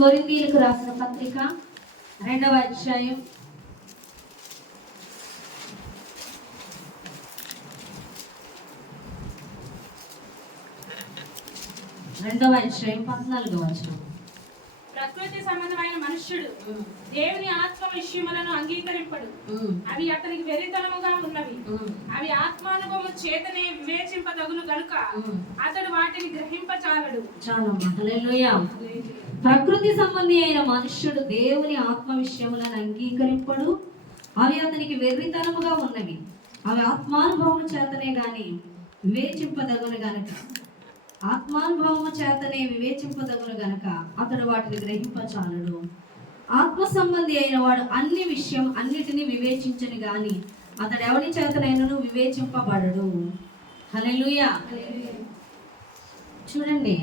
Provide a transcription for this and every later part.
కొరింథీయులకు రాసిన పత్రిక 2వ అధ్యాయం 14వ వచనం. ప్రకృతి సంబంధమైన మనుష్యుడు దేవుని ఆత్మ విషయములను అంగీకరింపడు, అవి అతనికి వెరితనముగా ఉన్నవి. అవి ఆత్మానుభవము చేతనే వివేచింపదగును గనుక అతడు వాటిని గ్రహింపచాలడు. హల్లెలూయా. ప్రకృతి సంబంధి అయిన మనుష్యుడు దేవుని ఆత్మ విషయములను అంగీకరింపడు, అవి అతనికి వెర్రితనముగా ఉన్నవి. అవి ఆత్మానుభవము చేతనే గాని వివేచింపదగును గనుక అతడు వాటిని గ్రహింపచాలడు. ఆత్మ సంబంధి అయిన వాడు అన్నిటిని వివేచించను గాని అతడు ఎవరి చేతనైనను వివేచింపబడడు. హల్లెలూయా. చూడండి,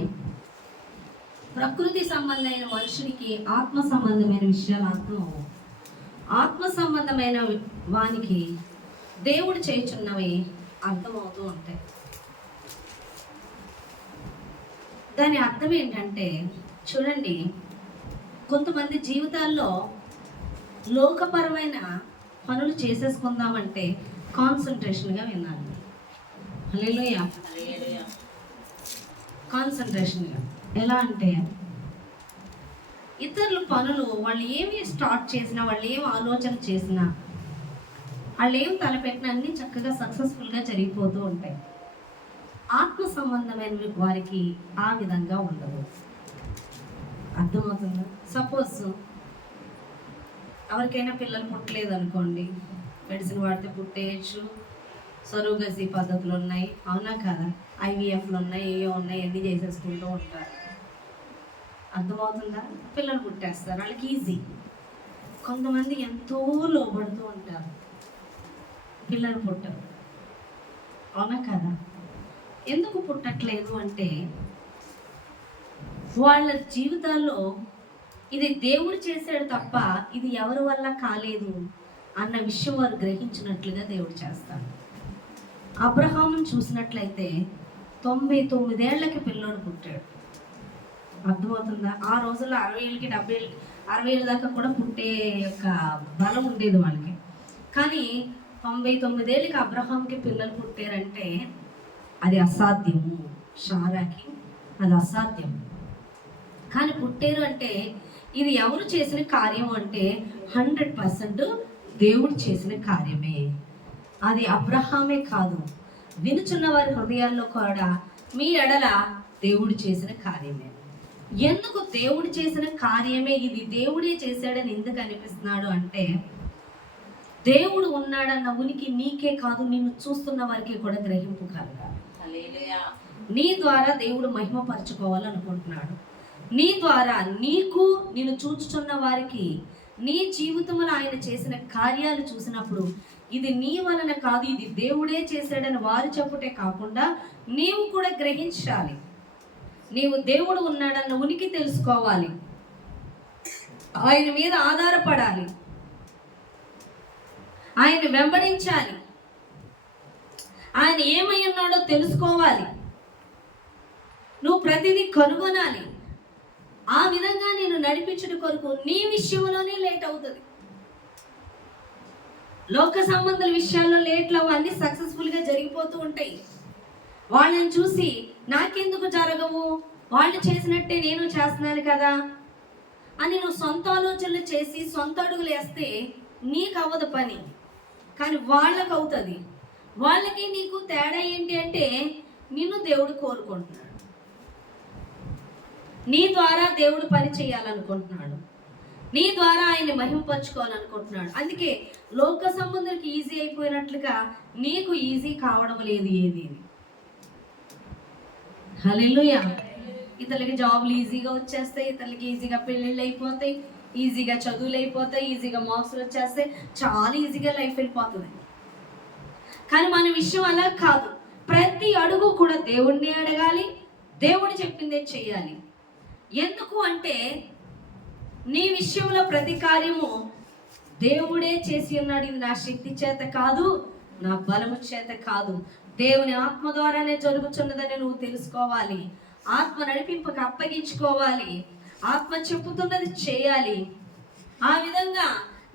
ప్రకృతి సంబంధమైన మనుషునికి ఆత్మ సంబంధమైన విషయాలు అర్థమవు. ఆత్మ సంబంధమైన వానికి దేవుడు చేయుచున్నవి అర్థమవుతూ ఉంటాయి. దాని అర్థం ఏంటంటే, చూడండి, కొంతమంది జీవితాల్లో లోకపరమైన పనులు చేసేసుకుందామంటే కాన్సన్ట్రేషన్గా వినాలి. హల్లెలూయా. కాన్సన్ట్రేషన్గా ఎలా అంటే, ఇతరుల పనులు వాళ్ళు ఏమి స్టార్ట్ చేసినా, వాళ్ళు ఏం ఆలోచన చేసినా, వాళ్ళు ఏం తలపెట్టినా అన్నీ చక్కగా సక్సెస్ఫుల్గా జరిగిపోతూ ఉంటాయి. ఆత్మ సంబంధమైన వారికి ఆ విధంగా ఉండదు. అర్థమవుతుందా? సపోజ్ ఎవరికైనా పిల్లలు పుట్టలేదు అనుకోండి, మెడిసిన్ వాడితే పుట్టేయచ్చు, సరోగసి పద్ధతులు ఉన్నాయి, అవునా కాదా? IVFలు ఉన్నాయి, ఏవో ఉన్నాయి, అన్నీ చేసేసుకుంటూ ఉంటారు. అర్థమవుతుందా? పిల్లలు పుట్టేస్తారు, వాళ్ళకి ఈజీ. కొంతమంది ఎంతో లోబడుతూ ఉంటారు, పిల్లలు పుట్టరు, అవునా కదా? ఎందుకు పుట్టట్లేదు అంటే, వాళ్ళ జీవితాల్లో ఇది దేవుడు చేశాడు తప్ప ఇది ఎవరి వల్ల కాలేదు అన్న విషయం వారు గ్రహించినట్లుగా దేవుడు చేస్తాడు. అబ్రహామును చూసినట్లయితే 99 ఏళ్లకి పిల్లోడు పుట్టాడు. అర్థమవుతుందా? ఆ రోజుల్లో 60 ఏళ్ళకి 70 ఏళ్ళకి 60 ఏళ్ళ దాకా కూడా పుట్టే యొక్క బలం ఉండేది వాళ్ళకి. కానీ 99 ఏళ్ళకి అబ్రహాంకి పిల్లలు పుట్టారంటే అది అసాధ్యము. షారాకి అది అసాధ్యం. కానీ పుట్టారు అంటే ఇది ఎవరు చేసిన కార్యం అంటే 100% దేవుడు చేసిన కార్యమే. అది అబ్రహామే కాదు, వినుచున్న వారి హృదయాల్లో కూడా మీ ఎడల దేవుడు చేసిన కార్యమే. ఎందుకు దేవుడు చేసిన కార్యమే ఇది దేవుడే చేశాడని ఎందుకు అనిపిస్తున్నాడు అంటే, దేవుడు ఉన్నాడన్న ఉనికి నీకే కాదు, నిన్ను చూస్తున్న వారికి కూడా గ్రహింపు కలగాలి. నీ ద్వారా దేవుడు మహిమపరచుకోవాలనుకుంటున్నాడు. నీ ద్వారా నిన్ను చూచుచున్న వారికి నీ జీవితంలో ఆయన చేసిన కార్యాలు చూసినప్పుడు ఇది నీ వలన కాదు, ఇది దేవుడే చేశాడని వారు చెప్పుటే కాకుండా నీవు కూడా గ్రహించాలి. నీవు దేవుడు ఉన్నాడన్న ఉనికి తెలుసుకోవాలి, ఆయన మీద ఆధారపడాలి, ఆయన వెంబడించాలి, ఆయన ఏమై ఉన్నాడో తెలుసుకోవాలి, నువ్వు ప్రతిదీ కనుగొనాలి. ఆ విధంగా నేను నడిపించడం కొరకు నీ విషయంలోనే లేట్ అవుతుంది. లోక సంబంధాల విషయాల్లో లేట్లు అన్నీ సక్సెస్ఫుల్గా జరిగిపోతూ ఉంటాయి. వాళ్ళని చూసి నాకెందుకు జరగవు, వాళ్ళు చేసినట్టే నేను చేస్తున్నాను కదా అని నువ్వు సొంత ఆలోచనలు చేసి సొంత అడుగులు వేస్తే నీకు అవ్వదు పని, కానీ వాళ్ళకు అవుతుంది. వాళ్ళకి నీకు తేడా ఏంటి అంటే, నిన్ను దేవుడు కోరుకుంటున్నాడు, నీ ద్వారా దేవుడు పని చేయాలనుకుంటున్నాడు, నీ ద్వారా ఆయన్ని మహిమపరచుకోవాలనుకుంటున్నాడు. అందుకే లోక సంబంధులకి ఈజీ అయిపోయినట్లుగా నీకు ఈజీ కావడం లేదు ఏది. హల్లెలూయా. ఇతరులకి జాబులు ఈజీగా వచ్చేస్తాయి, ఇతరులకి ఈజీగా పెళ్ళిళ్ళు అయిపోతాయి, ఈజీగా చదువులు అయిపోతాయి, ఈజీగా మార్క్స్లు వచ్చేస్తాయి, చాలా ఈజీగా లైఫ్ వెళ్ళిపోతుంది. కానీ మన విషయం అలా కాదు. ప్రతి అడుగు కూడా దేవుడిని అడగాలి, దేవుడు చెప్పిందే చెయ్యాలి. ఎందుకు అంటే, నీ విషయంలో ప్రతి కార్యము దేవుడే చేసి ఉన్నాడు. ఇది నా శక్తి చేత కాదు, నా బలము చేత కాదు, దేవుని ఆత్మ ద్వారానే జరుగుతున్నదని నువ్వు తెలుసుకోవాలి. ఆత్మ నడిపింపుకు అప్పగించుకోవాలి. ఆత్మ చెప్పుతున్నది చేయాలి. ఆ విధంగా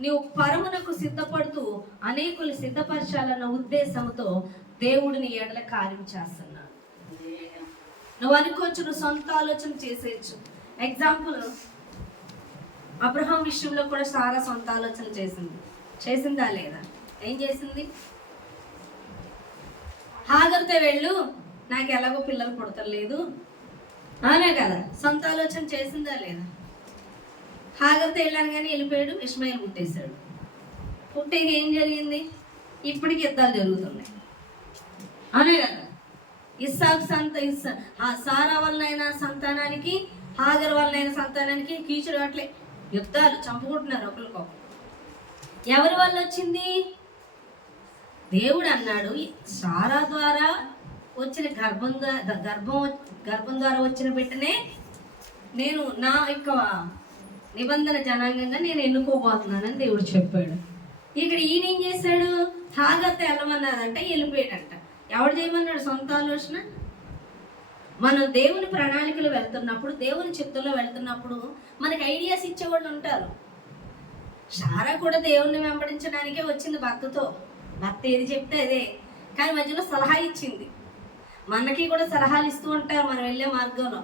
నీవు పరమునకు సిద్ధపడుతూ అనేకులు సిద్ధపరచాలన్న ఉద్దేశంతో దేవుడిని ఎడల కార్యం చేస్తున్నాడు. నువ్వు అనుకోవచ్చు, నువ్వు సొంత ఆలోచన చేసేయచ్చు. ఎగ్జాంపుల్, అబ్రహాం విషయంలో కూడా సారా సొంత ఆలోచన చేసిందా లేదా? ఏం చేసింది? హాగర్తో వెళ్ళు, నాకు ఎలాగో పిల్లలు పుడతలేదు అనే కదా, సొంత ఆలోచన చేసిందా లేదా? హాగర్తో వెళ్ళాను కానీ వెళ్ళిపోయాడు, ఇష్మాయిల్ పుట్టేశాడు. పుట్టేకి ఏం జరిగింది? ఇప్పటికి యుద్ధాలు జరుగుతున్నాయి అనే కదా. ఇస్సాకు సారా వలనైనా సంతానానికి, హాగర్ వలనైనా సంతానానికి కీచుడు అట్లే యుద్ధాలు, చంపుకుంటున్నారు ఒకరికొకరు. ఎవరి వల్ల వచ్చింది? దేవుడు అన్నాడు, సారా ద్వారా వచ్చిన గర్భం ద్వారా వచ్చిన బిడ్డనే నేను నా యొక్క నిబంధన జనాంగంగా నేను ఎన్నుకోబోతున్నానని దేవుడు చెప్పాడు. ఇక్కడ ఈయన ఏం చేశాడు? హాగర్తో వెళ్ళమన్నాదంట, వెళ్ళిపోయాడంట. ఎవడు చేయమన్నాడు? సొంత ఆలోచన. మనం దేవుని ప్రణాళికలు వెళ్తున్నప్పుడు, దేవుని చిత్తంలో వెళ్తున్నప్పుడు మనకి ఐడియాస్ ఇచ్చేవాళ్ళు ఉంటారు. సారా కూడా దేవుణ్ణి వెంబడించడానికే వచ్చింది భర్తతో. భర్త ఏది చెప్తే అదే, కానీ మధ్యలో సలహా ఇచ్చింది. మనకి కూడా సలహాలు ఇస్తూ ఉంటారు మనం వెళ్ళే మార్గంలో.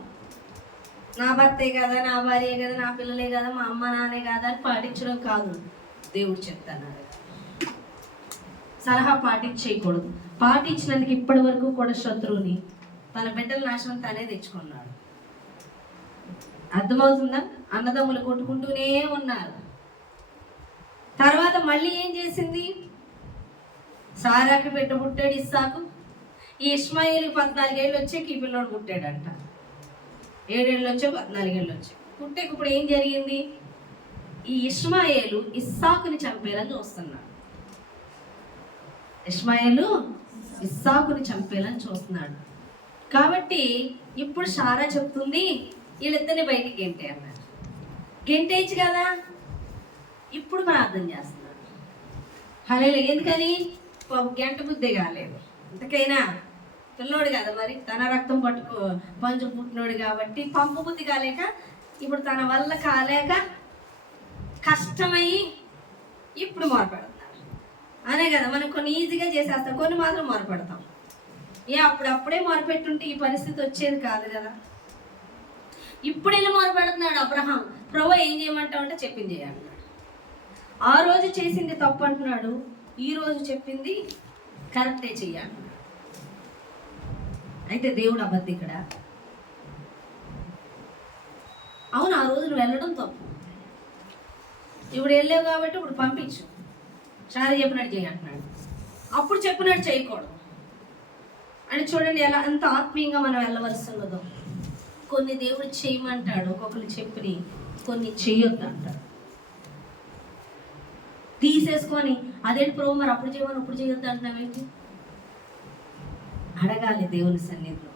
నా భర్తే కదా, నా భార్యే కదా, నా పిల్లలే కదా, మా అమ్మ నాన్నే కదా అని పాటించడం కాదు. దేవుడు చెప్తాను, సలహా పాటించేయకూడదు. పాటించినందుకు ఇప్పటి వరకు కూడా శత్రువుని, తన బిడ్డల నాశనం తనే తెచ్చుకున్నాడు. అర్థమవుతుందా? అన్నదమ్ములు కొట్టుకుంటూనే ఉన్నారు. తర్వాత మళ్ళీ ఏం చేసింది? సారాకి బిడ్డ పుట్టాడు ఇస్సాకు. ఈ ఇష్మాయిల్కి 14 ఏళ్ళు వచ్చాక ఈ పిల్లోడు పుట్టాడంట. 7 ఏళ్ళు వచ్చా, 14 ఏళ్ళు వచ్చాయి. పుట్టేకి ఇప్పుడు ఏం జరిగింది? ఈ ఇష్మాయేలు ఇస్సాకుని చంపేయాలని చూస్తున్నాడు. ఇష్మాయేలు ఇస్సాకుని చంపేయాలని చూస్తున్నాడు. కాబట్టి ఇప్పుడు సారా చెప్తుంది, వీళ్ళిద్దరిని బయటికి గెంటే అన్నారు. గెంటేయచ్చు కదా. ఇప్పుడు ప్రార్థన చేస్తున్నాడు. హల్లెలూయా. ఎందుకని? గంట బుద్ధి కాలేదు. ఇంతకైనా పిల్లోడు కదా, మరి తన రక్తం పంచు పుట్టినోడు కాబట్టి పంప బుద్ధి కాలేక, ఇప్పుడు తన వల్ల కాలేక కష్టమయ్యి ఇప్పుడు మొరపెడుతున్నారు అనే కదా. మనం కొన్ని ఈజీగా చేసేస్తాం, కొన్ని మాత్రం మొరపెడతాం. అప్పుడే మొరపెట్టుంటే ఈ పరిస్థితి వచ్చేది కాదు కదా. ఇప్పుడు వెళ్ళి మొరపెడుతున్నాడు అబ్రహాం. ప్రభువా ఏం చేయమంటావు అంటే చెప్పింది చేయాలన్నాడు. ఆ రోజు చేసింది తప్పు అంటున్నాడు, ఈ రోజు చెప్పింది కరెక్టే చెయ్యాలన్నాడు. అయితే దేవుడు అబద్ధికుడ? అవును, ఆ రోజు నువ్వు వెళ్ళడం తప్పు. ఇప్పుడు వెళ్ళావు కాబట్టి ఇప్పుడు పంపించు. చాలా చెప్పినట్టు చేయంటున్నాడు. అప్పుడు చెప్పినట్టు చేయకూడదు అని చూడండి ఎలా అంత ఆత్మీయంగా మనం వెళ్ళవలసి ఉన్నదో. కొన్ని దేవుడు చేయమంటాడు, ఒక్కొక్కరు చెప్పి కొన్ని చెయ్యొద్దు అంటాడు. తీసేసుకొని అదేంటి ప్రభు మరి అప్పుడు చేయమని ఇప్పుడు చేయొద్దు అంటున్నావేంటి? అడగాలి దేవుని సన్నిధిలో.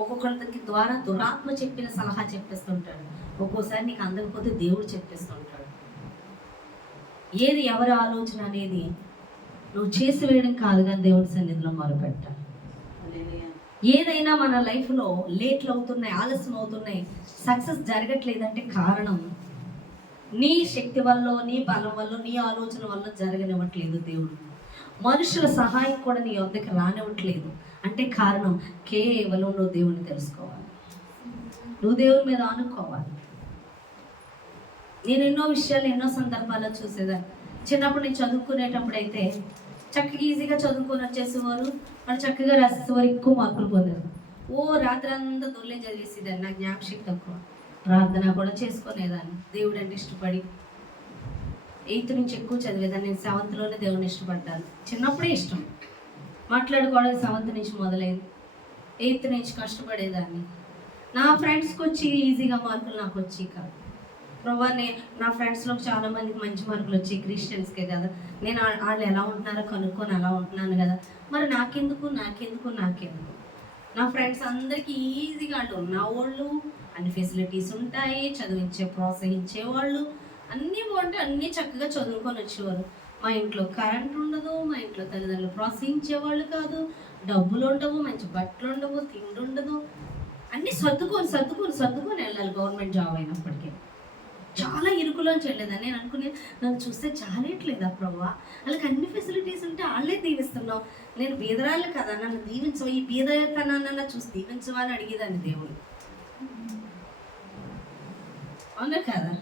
ఒక్కొక్కరికి ద్వారా దురాత్మ చెప్పిన సలహా చెప్పేస్తుంటాడు. ఒక్కోసారి నీకు అందకపోతే దేవుడు చెప్పేస్తుంటాడు. ఏది ఎవరి ఆలోచన అనేది నువ్వు చేసి వేయడం కాదు, కానీ దేవుడి సన్నిధిలో మొరపెట్టాలి. ఏదైనా మన లైఫ్లో లేట్లు అవుతున్నాయి, ఆలస్యం అవుతున్నాయి, సక్సెస్ జరగట్లేదంటే కారణం నీ శక్తి వల్ల, నీ బలం వల్ల, నీ ఆలోచన వల్ల జరగనివ్వట్లేదు దేవుడు. మనుషుల సహాయం కూడా నీ వద్దకు రానివ్వట్లేదు అంటే కారణం కేవలం నువ్వు దేవుని తెలుసుకోవాలి, నువ్వు దేవుని మీద ఆనుకోవాలి. నేను ఎన్నో విషయాలు ఎన్నో సందర్భాల్లో చూసేదాన్ని. చిన్నప్పుడు నేను చదువుకునేటప్పుడు అయితే చక్కగా ఈజీగా చదువుకొని వచ్చేసేవారు, వాళ్ళు చక్కగా రాసేసేవారు, ఎక్కువ మార్కులు పొందారు. రాత్రి అంతా దొర్లే చదివేసేదాన్ని. నాకు జ్ఞాపశక్తి తక్కువ, ప్రార్థన కూడా చేసుకునేదాన్ని. దేవుడు అంటే ఇష్టపడి 8th నుంచి ఎక్కువ చదివేదాన్ని. నేను 7th దేవుని ఇష్టపడ్డాను. చిన్నప్పుడే ఇష్టం మాట్లాడుకోవడం 7th నుంచి మొదలైంది. 8th నుంచి కష్టపడేదాన్ని. నా ఫ్రెండ్స్కి వచ్చి ఈజీగా మార్కులు నాకు వచ్చి కాదు. ప్రభా నా ఫ్రెండ్స్లో చాలా మందికి మంచి మార్కులు వచ్చి క్రిస్టియన్స్కే కదా, నేను వాళ్ళు ఎలా ఉంటున్నారో కనుక్కొని అలా ఉంటున్నాను కదా, మరి నాకెందుకు నా ఫ్రెండ్స్ అందరికీ ఈజీగా వాళ్ళు ఉన్నవాళ్ళు, అన్ని ఫెసిలిటీస్ ఉంటాయి, చదివించే ప్రోత్సహించేవాళ్ళు, అన్నీ బాగుంటాయి, అన్నీ చక్కగా చదువుకొని వచ్చేవారు. మా ఇంట్లో కరెంట్ ఉండదు, మా ఇంట్లో తల్లిదండ్రులు ప్రోత్సహించేవాళ్ళు కాదు, డబ్బులు ఉండవు, మంచి బట్టలు ఉండవు, తిండి ఉండదు, అన్నీ సర్దుకొని వెళ్ళాలి గవర్నమెంట్ జాబ్ అయినప్పటికీ. చాలా ఇరుకులోంచి వెళ్ళేదాన్ని. నేను అనుకునే నన్ను చూస్తే చాలేట్లేదా ప్రభా, వాళ్ళకి అన్ని ఫెసిలిటీస్ ఉంటే వాళ్ళే దీవిస్తున్నావు, నేను బీదరాళ్ళు కదా, నన్ను దీవించవా, ఈ బీదతనాన్న చూసి దీవించవా అని అడిగేదాన్ని దేవుడు. అవునా కదా,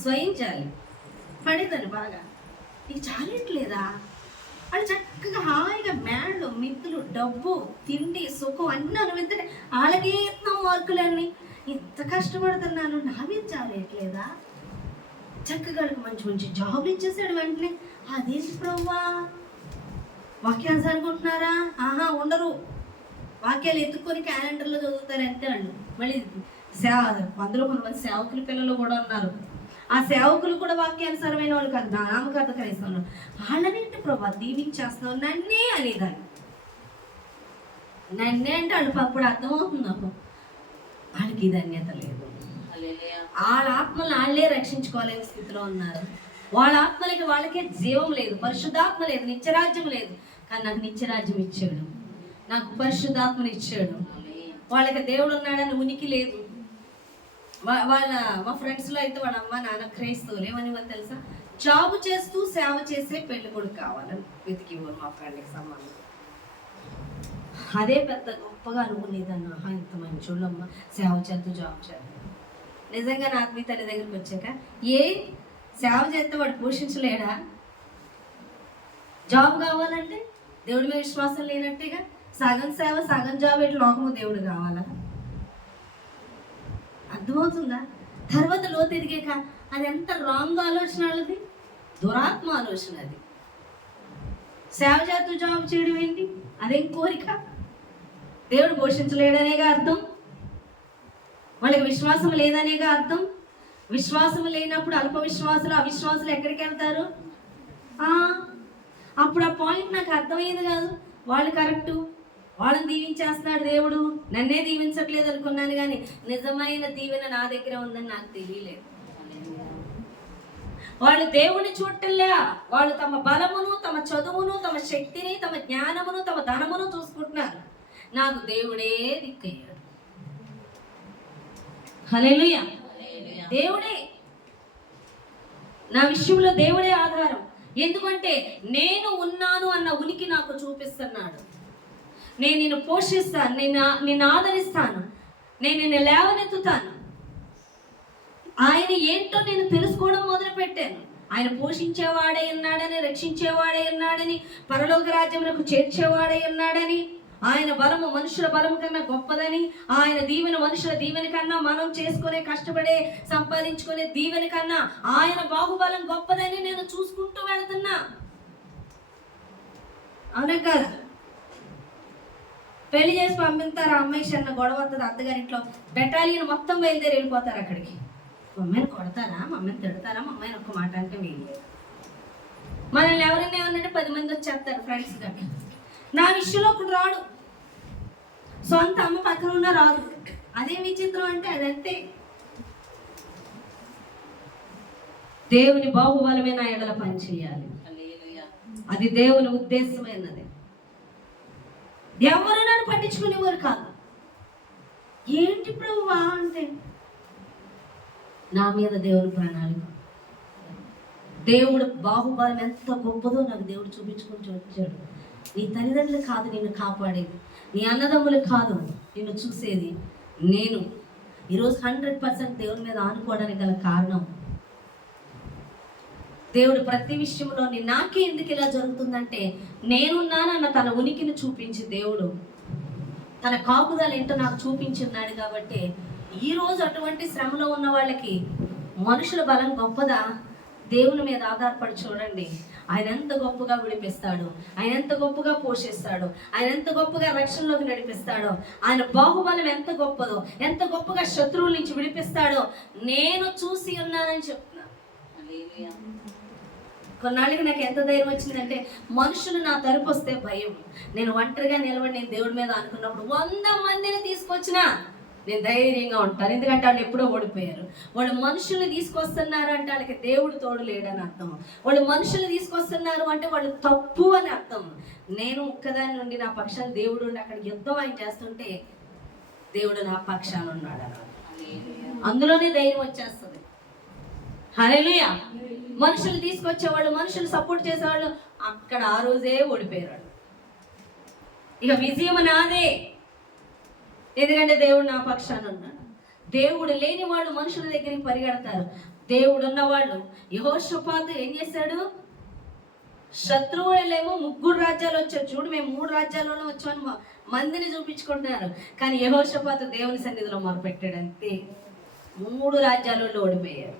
స్వయం చాలి పడేదాన్ని బాగా. నీకు చాలేట్లేదా, వాళ్ళు చక్కగా హాయిగా మ్యాళ్ళు మిత్తులు డబ్బు తిండి సుఖం అన్నీ అనుభవించండి, వాళ్ళకే ఎత్తున్నాం మార్కులన్నీ, ఇంత కష్టపడుతున్నాను నా మీద చాలేట్లేదా. చక్కగా మంచి మంచి జాబులు ఇచ్చేసాడు వెంటనే. అదేంటి ప్రవ్వా, వాక్యాలు ఉంటున్నారా? ఆహా ఉండరు, వాక్యాలు ఎత్తుక్కొని క్యాలెండర్లో చదువుతారు అంతే వాళ్ళు. మళ్ళీ అందులో కొంతమంది సేవకుల పిల్లలు కూడా ఉన్నారు, ఆ సేవకులు కూడా వాక్యానుసారమైన వాళ్ళు కాదు, నామకార్థ క్రైస్తవులు. వాళ్ళనేంటి ప్రభా దీవించేస్తున్నావు నన్నే అనేదాన్ని. నన్నే అంటే వాళ్ళు అప్పుడు అర్థమవుతుంది నాకు, వాళ్ళకి ధన్యత లేదు, వాళ్ళ ఆత్మలు వాళ్ళే రక్షించుకోలేని స్థితిలో ఉన్నారు. వాళ్ళ ఆత్మలకి వాళ్ళకే జీవం లేదు, పరిశుద్ధాత్మ లేదు, నిత్యరాజ్యం లేదు. కానీ నాకు నిత్యరాజ్యం ఇచ్చాడు, నాకు పరిశుద్ధాత్మని ఇచ్చాడు. వాళ్ళకి దేవుడు ఉన్నాడని ఉనికి లేదు. మా ఫ్రెండ్స్లో అయితే వాళ్ళ అమ్మ నాన్న క్రైస్తవులు. ఏమని తెలుసా, జాబ్ చేస్తూ సేవ చేసే పెళ్లి కొడుకు కావాలని వెతికివ్వరు మా ఫ్రెండ్కి సంబంధం. అదే పెద్ద గొప్పగా అనుకునేదాన్ని. ఇంత మంచోళ్ళమ్మ సేవ చేస్తూ జాబ్ చేద్దాం. నిజంగా నా ఆత్మీయ తల్లి దగ్గరికి వచ్చాక, ఏ సేవ చేస్తే వాడు పోషించలేడా, జాబ్ కావాలంటే దేవుడి మీద విశ్వాసం లేనట్టేగా, సగం సేవ సగం జాబ్ ఎట్లా లోకము దేవుడు కావాలా, అర్థమవుతుందా? తర్వాత లోతు ఎదిగాక అది ఎంత రాంగ్ ఆలోచన, అది దురాత్మ ఆలోచన. అది సేవ చేస్తూ జాబ్ చేయడం ఏంటి, అదేం కోరిక, దేవుడు పోషించలేడనేగా అర్థం, వాళ్ళకి విశ్వాసం లేదనేగా అర్థం. విశ్వాసం లేనప్పుడు అల్ప విశ్వాసులు అవిశ్వాసులు ఎక్కడికి వెళ్తారు? అప్పుడు ఆ పాయింట్ నాకు అర్థమయ్యేది కాదు. వాళ్ళు కరెక్టు, వాళ్ళని దీవించేస్తున్నాడు దేవుడు, నన్నే దీవించట్లేదు అనుకున్నాను, కానీ నిజమైన దీవెన నా దగ్గర ఉందని నాకు తెలియలేదు. వాళ్ళు దేవుని చూడటంలే, వాళ్ళు తమ బలమును తమ చదువును తమ శక్తిని తమ జ్ఞానమును తమ ధనమును చూసుకుంటున్నారు. నాకు దేవుడే దిక్కయ్యాడు. హల్లెలూయా, దేవుడే నా విషయంలో దేవుడే ఆధారం. ఎందుకంటే నేను ఉన్నాను అన్న ఉనికి నాకు చూపిస్తున్నాడు. నేను నిన్ను పోషిస్తాను, నిన్ను ఆదరిస్తాను, నేను నిన్ను లేవనెత్తుతాను. ఆయన ఏంటో నేను తెలుసుకోవడం మొదలు పెట్టాను. ఆయన పోషించేవాడే ఉన్నాడని, రక్షించేవాడే ఉన్నాడని, పరలోక రాజ్యమునకు చేర్చేవాడే ఉన్నాడని, ఆయన బలము మనుషుల బలము కన్నా గొప్పదని, ఆయన దీవెన మనుషుల దీవెన కన్నా, మనం చేసుకునే కష్టపడే సంపాదించుకునే దీవెన కన్నా ఆయన బాహుబలం గొప్పదని నేను చూసుకుంటూ వెళ్తున్నా. అవునా కదా? పెళ్లి చేసి పంపిస్తారు, అమ్మాయి చిన్న గొడవ వస్తుంది అత్తగారింట్లో, బెటాలియన్ మొత్తం బయలుదేరి వెళ్ళిపోతారు అక్కడికి. మమ్మీని కొడతారా, మమ్మీని తిడతారా, మమ్మీని ఒక్క మాట అంటే వేయలేదు. మనల్ని ఎవరైనా ఏమన్నంటే 10 మంది వచ్చేస్తారు ఫ్రెండ్స్ గట్ట. నా విషయంలో ఒకడు రాడు, సొంత అమ్మ పక్కన ఉన్న రాదు. అదే విచిత్రం అంటే అదంతే. దేవుని బాహుబలమే నా ఎడల పని చేయాలి, అది దేవుని ఉద్దేశమైనది. ఎవరు నన్ను పట్టించుకునేవారు కాదు. ఏంటి ప్రభువా అంటే, నా మీద దేవుని ప్రణాళిక, దేవుడు బాహుబలం ఎంత గొప్పదో నాకు దేవుడు చూపించుకొని వచ్చాడు. నీ తల్లిదండ్రులు కాదు నిన్ను కాపాడేది, నీ అన్నదమ్ములు కాదు నిన్ను చూసేది నేను. ఈరోజు 100% దేవుని మీద ఆనుకోవడానికి గల కారణం, దేవుడు ప్రతి విషయంలో నాకే ఎందుకు ఇలా జరుగుతుందంటే, నేనున్నానన్న తన ఉనికిని చూపించి దేవుడు తన కాపుదల ఏంటో నాకు చూపించున్నాడు. కాబట్టి ఈరోజు అటువంటి శ్రమలో ఉన్న వాళ్ళకి మనుషుల బలం గొప్పదా? దేవుని మీద ఆధారపడి చూడండి, ఆయన ఎంత గొప్పగా విడిపిస్తాడు, ఆయన ఎంత గొప్పగా పోషిస్తాడు, ఆయన ఎంత గొప్పగా రక్షణలోకి నడిపిస్తాడో, ఆయన బాహుబలం ఎంత గొప్పదో, ఎంత గొప్పగా శత్రువుల నుంచి విడిపిస్తాడో నేను చూసి ఉన్నానని చెప్తున్నా. కొన్నాళ్ళకి నాకు ఎంత ధైర్యం వచ్చిందంటే, మనుషులు నా తరపు వస్తే భయం. నేను ఒంటరిగా నిలబడి నేను దేవుడి మీద అనుకున్నప్పుడు 100 మందిని తీసుకొచ్చినా నేను ధైర్యంగా ఉంటాను. ఎందుకంటే వాళ్ళు ఎప్పుడో ఓడిపోయారు. వాళ్ళు మనుషుల్ని తీసుకొస్తున్నారు అంటే వాళ్ళకి దేవుడు తోడు లేడని అర్థం. వాళ్ళు మనుషుల్ని తీసుకొస్తున్నారు అంటే వాళ్ళు తప్పు అని అర్థం. నేను ఒక్కదాని నుండి నా పక్షాన్ని దేవుడు ఉండి అక్కడ యుద్ధం ఆయన చేస్తుంటే దేవుడు నా పక్షాన ఉన్నాడు అన్నాడు. అందులోనే ధైర్యం వచ్చేస్తుంది. హల్లెలూయా. మనుషులు తీసుకొచ్చేవాళ్ళు, మనుషులు సపోర్ట్ చేసేవాళ్ళు అక్కడ ఆ రోజే ఓడిపోయారు. ఇక విజయం నాదే, ఎందుకంటే దేవుడు నా పక్షాన ఉన్నాడు. దేవుడు లేని వాళ్ళు మనుషుల దగ్గరికి పరిగెడతారు. దేవుడు ఉన్నవాళ్ళు, యెహోషాపాతు ఏం చేశాడు? శత్రువులేమో 3 రాజ్యాలు వచ్చారు. చూడు, మేము 3 రాజ్యాల్లోనే వచ్చామని మందిని చూపించుకుంటున్నారు. కానీ యెహోషాపాతు దేవుని సన్నిధిలో మొరపెట్టాడు, అంతే 3 రాజ్యాలలో ఓడిపోయారు.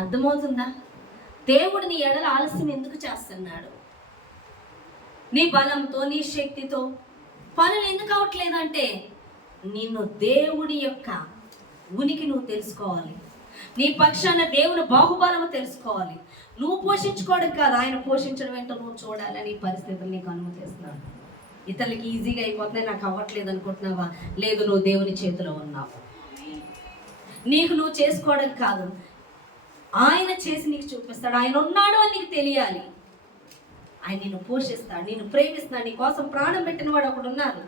అర్థమవుతుందా? దేవుడు నీ ఎడల ఆలస్యం ఎందుకు చేస్తున్నాడు? నీ బలంతో, నీ శక్తితో పనులు ఎందుకు అవట్లేదంటే నిన్ను దేవుడి యొక్క ఉనికి నువ్వు తెలుసుకోవాలి. నీ పక్షాన దేవుని బాహుబలము తెలుసుకోవాలి. నువ్వు పోషించుకోవడం కాదు, ఆయన పోషించడం ఏంటో నువ్వు చూడాలని పరిస్థితులు నీకు అనుమతిస్తున్నాడు. ఇతరులకి ఈజీగా అయిపోతున్నాయి, నాకు అవ్వట్లేదు అనుకుంటున్నావా? లేదు, నువ్వు దేవుని చేతిలో ఉన్నావు. నీకు నువ్వు చేసుకోవడం కాదు, ఆయన చేసి నీకు చూపిస్తాడు. ఆయన ఉన్నాడు అని నీకు తెలియాలి. ఆయన నిన్ను పోషిస్తాడు, నిన్ను ప్రేమిస్తాడు. నీ కోసం ప్రాణం పెట్టిన వాడు ఒకడు ఉన్నారు.